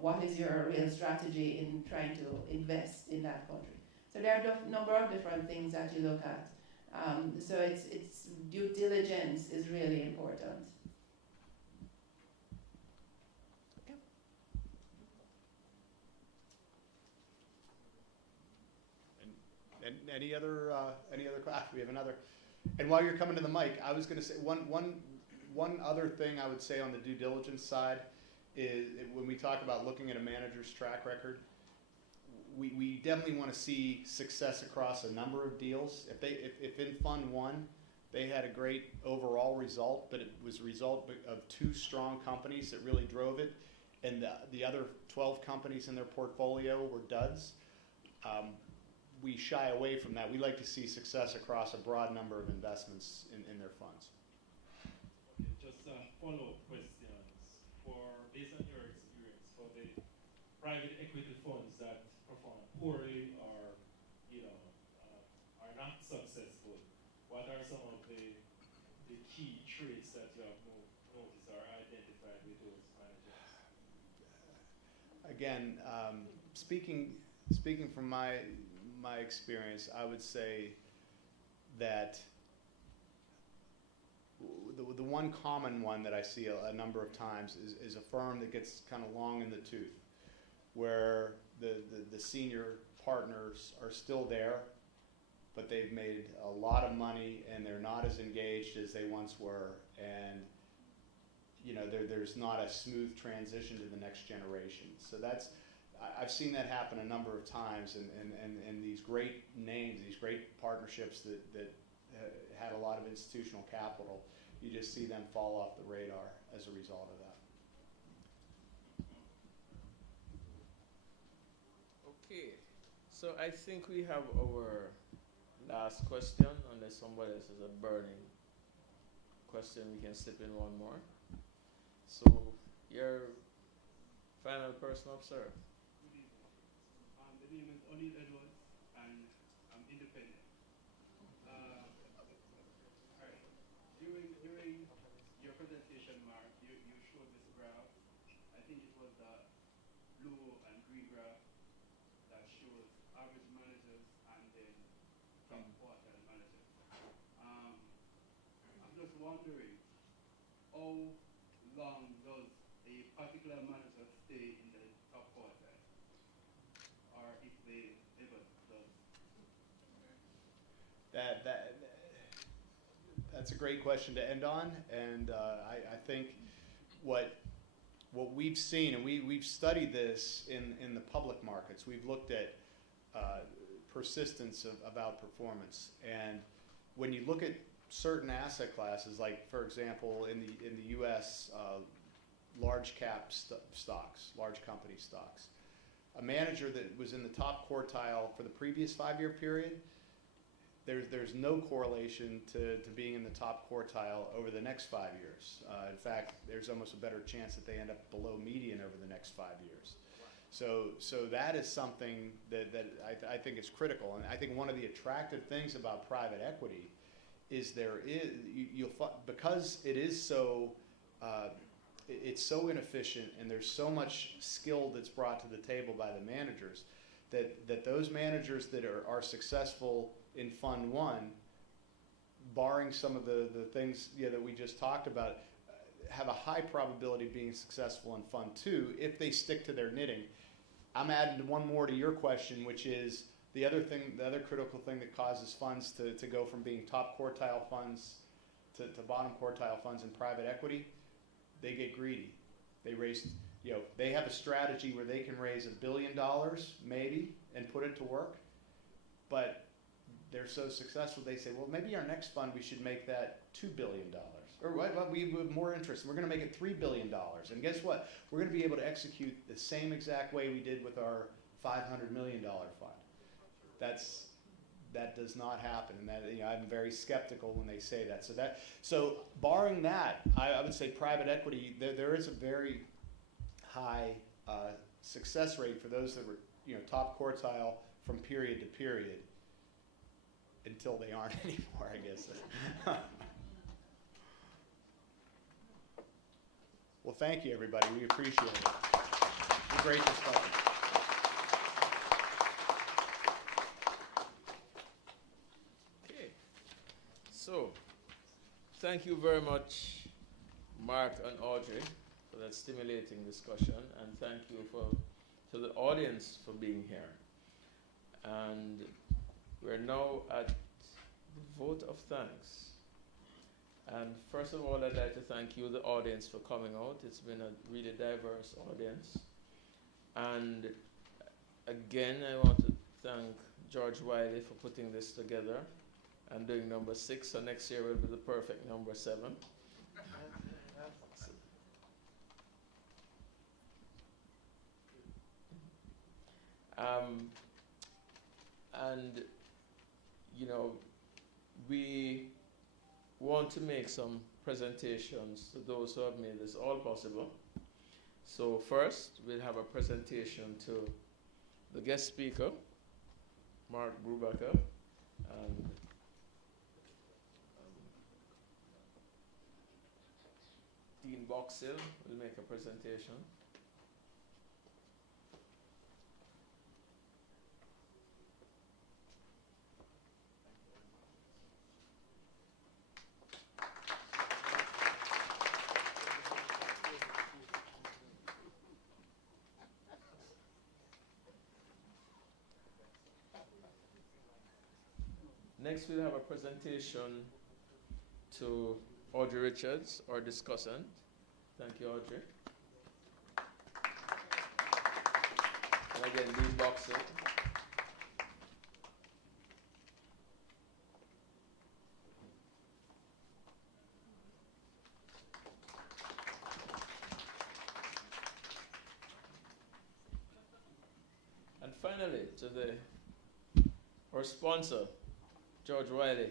what is your real strategy in trying to invest in that country? So there are a number of different things that you look at. So it's due diligence is really important. And any other we have another. And while you're coming to the mic, I was going to say one other thing I would say on the due diligence side is when we talk about looking at a manager's track record, we definitely want to see success across a number of deals. If in Fund 1 they had a great overall result, but it was a result of 2 strong companies that really drove it, and the other 12 companies in their portfolio were duds, we shy away from that. We like to see success across a broad number of investments in their funds. Okay, just follow-up questions. Based on your experience, for the private equity funds that perform poorly or are not successful, what are some of the key traits that you have noticed or identified with those managers? Again, speaking from my experience, I would say that the one common one that I see a number of times is a firm that gets kind of long in the tooth, where the senior partners are still there, but they've made a lot of money and they're not as engaged as they once were, and there's not a smooth transition to the next generation. So I've seen that happen a number of times, and these great names, these great partnerships that had a lot of institutional capital, you just see them fall off the radar as a result of that. Okay, so I think we have our last question, unless somebody else has a burning question, we can slip in one more. So, your final person up, sir. Good evening. The name is O'Neill Edwards, and I'm independent. During your presentation, Mark, you showed this graph. I think it was the blue and green graph that shows average managers and then top quartile managers. I'm just wondering, how long does a particular manager stay in the top quartile, or if they ever does? That's a great question to end on, and I think what we've seen, and we've studied this in the public markets. We've looked at persistence of outperformance, and when you look at certain asset classes, like for example in the U.S. Large cap stocks, large company stocks, a manager that was in the top quartile for the previous 5-year period, there's no correlation to being in the top quartile over the next 5 years. In fact, there's almost a better chance that they end up below median over the next 5 years. So that is something that I think is critical. And I think one of the attractive things about private equity is because it is so, it's so inefficient and there's so much skill that's brought to the table by the managers, that those managers that are successful in Fund 1, barring some of the things that we just talked about, have a high probability of being successful in Fund 2 if they stick to their knitting. I'm adding one more to your question, which is the other critical thing that causes funds to go from being top quartile funds to bottom quartile funds in private equity. They get greedy. They raise, they have a strategy where they can raise $1 billion maybe and put it to work, but they're so successful they say, well, maybe our next fund we should make that $2 billion. Or what? We have more interest. We're going to make it $3 billion. And guess what? We're going to be able to execute the same exact way we did with our $500 million fund. That does not happen, and that I'm very skeptical when they say that. So barring that, I would say private equity. There is a very high success rate for those that were top quartile from period to period until they aren't anymore, I guess. Well, thank you, everybody. We appreciate it. It was a great discussion. Okay. So, thank you very much, Mark and Audrey, for that stimulating discussion, and thank you to the audience for being here. And we're now at the vote of thanks. And first of all, I'd like to thank you, the audience, for coming out. It's been a really diverse audience. And again, I want to thank George Wiley for putting this together and doing number 6. So next year will be the perfect number 7. And, we want to make some presentations to those who have made this all possible. So first, we'll have a presentation to the guest speaker, Mark Brubaker, and Dean Boxill will make a presentation. Next, we'll have a presentation to Audrey Richards, our discussant. Thank you, Audrey. And again, Dean Boxill. And finally, our sponsor, George Wiley,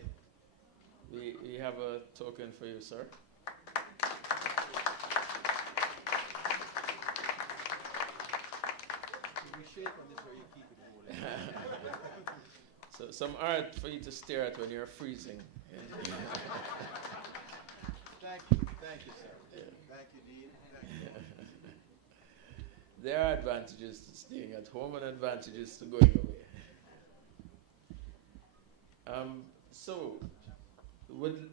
we have a token for you, sir. We shake on this where you keep it holding. So some art for you to stare at when you're freezing. Thank you, sir. Yeah. Thank you, Dean. Thank you. There are advantages to staying at home and advantages to going away. So, would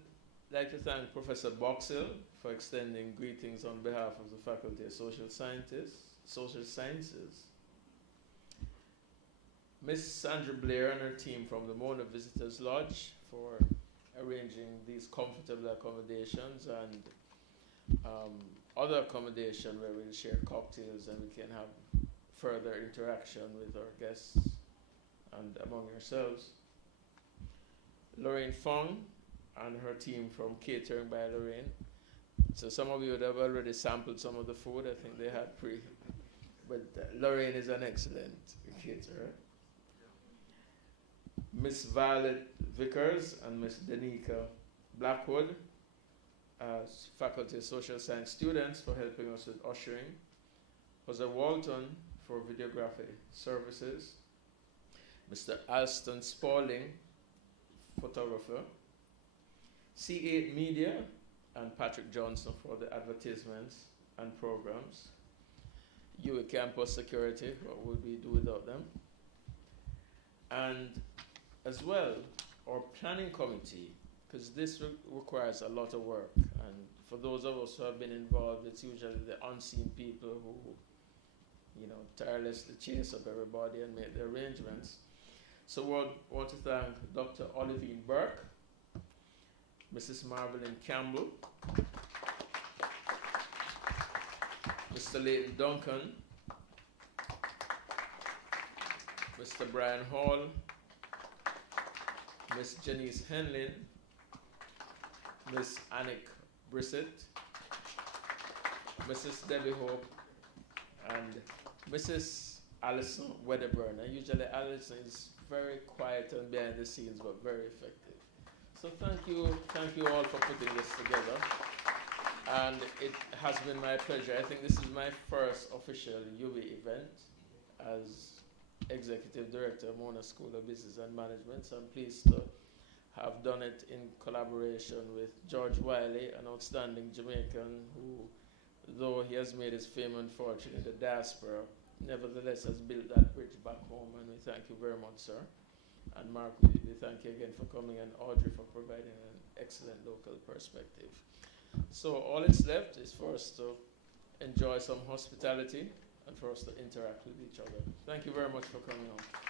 like to thank Professor Boxill for extending greetings on behalf of the Faculty of Social Sciences. Miss Sandra Blair and her team from the Mona Visitors Lodge for arranging these comfortable accommodations and other accommodation where we'll share cocktails and we can have further interaction with our guests and among yourselves. Lorraine Fong and her team from Catering by Lorraine. So some of you would have already sampled some of the food. I think they had but Lorraine is an excellent caterer. Miss Violet Vickers and Miss Danica Blackwood, Faculty of Social Science students, for helping us with ushering. Jose Walton for videography services, Mr. Alston Spaulding, photographer, C8 Media, and Patrick Johnson for the advertisements and programs, UWI Campus Security, what would we do without them? And as well, our planning committee, because this requires a lot of work. And for those of us who have been involved, it's usually the unseen people who, tirelessly chase up everybody and make the arrangements. So we want to thank Dr. Olivine Burke, Mrs. Marvelyn Campbell, Mr. Leighton Duncan, Mr. Brian Hall, Miss Janice Henlin, Miss Annick Brissett, Mrs. Debbie Hope, and Mrs. Alison Wedderburn. And usually Alison is very quiet and behind the scenes, but very effective. So thank you all for putting this together. And it has been my pleasure. I think this is my first official UWI event as Executive Director of Mona School of Business and Management. So I'm pleased to have done it in collaboration with George Wiley, an outstanding Jamaican who, though he has made his fame and fortune in the diaspora, nevertheless has built that bridge back home, and we thank you very much, sir. And Mark, we thank you again for coming, and Audrey for providing an excellent local perspective. So all it's left is for us to enjoy some hospitality and for us to interact with each other. Thank you very much for coming on.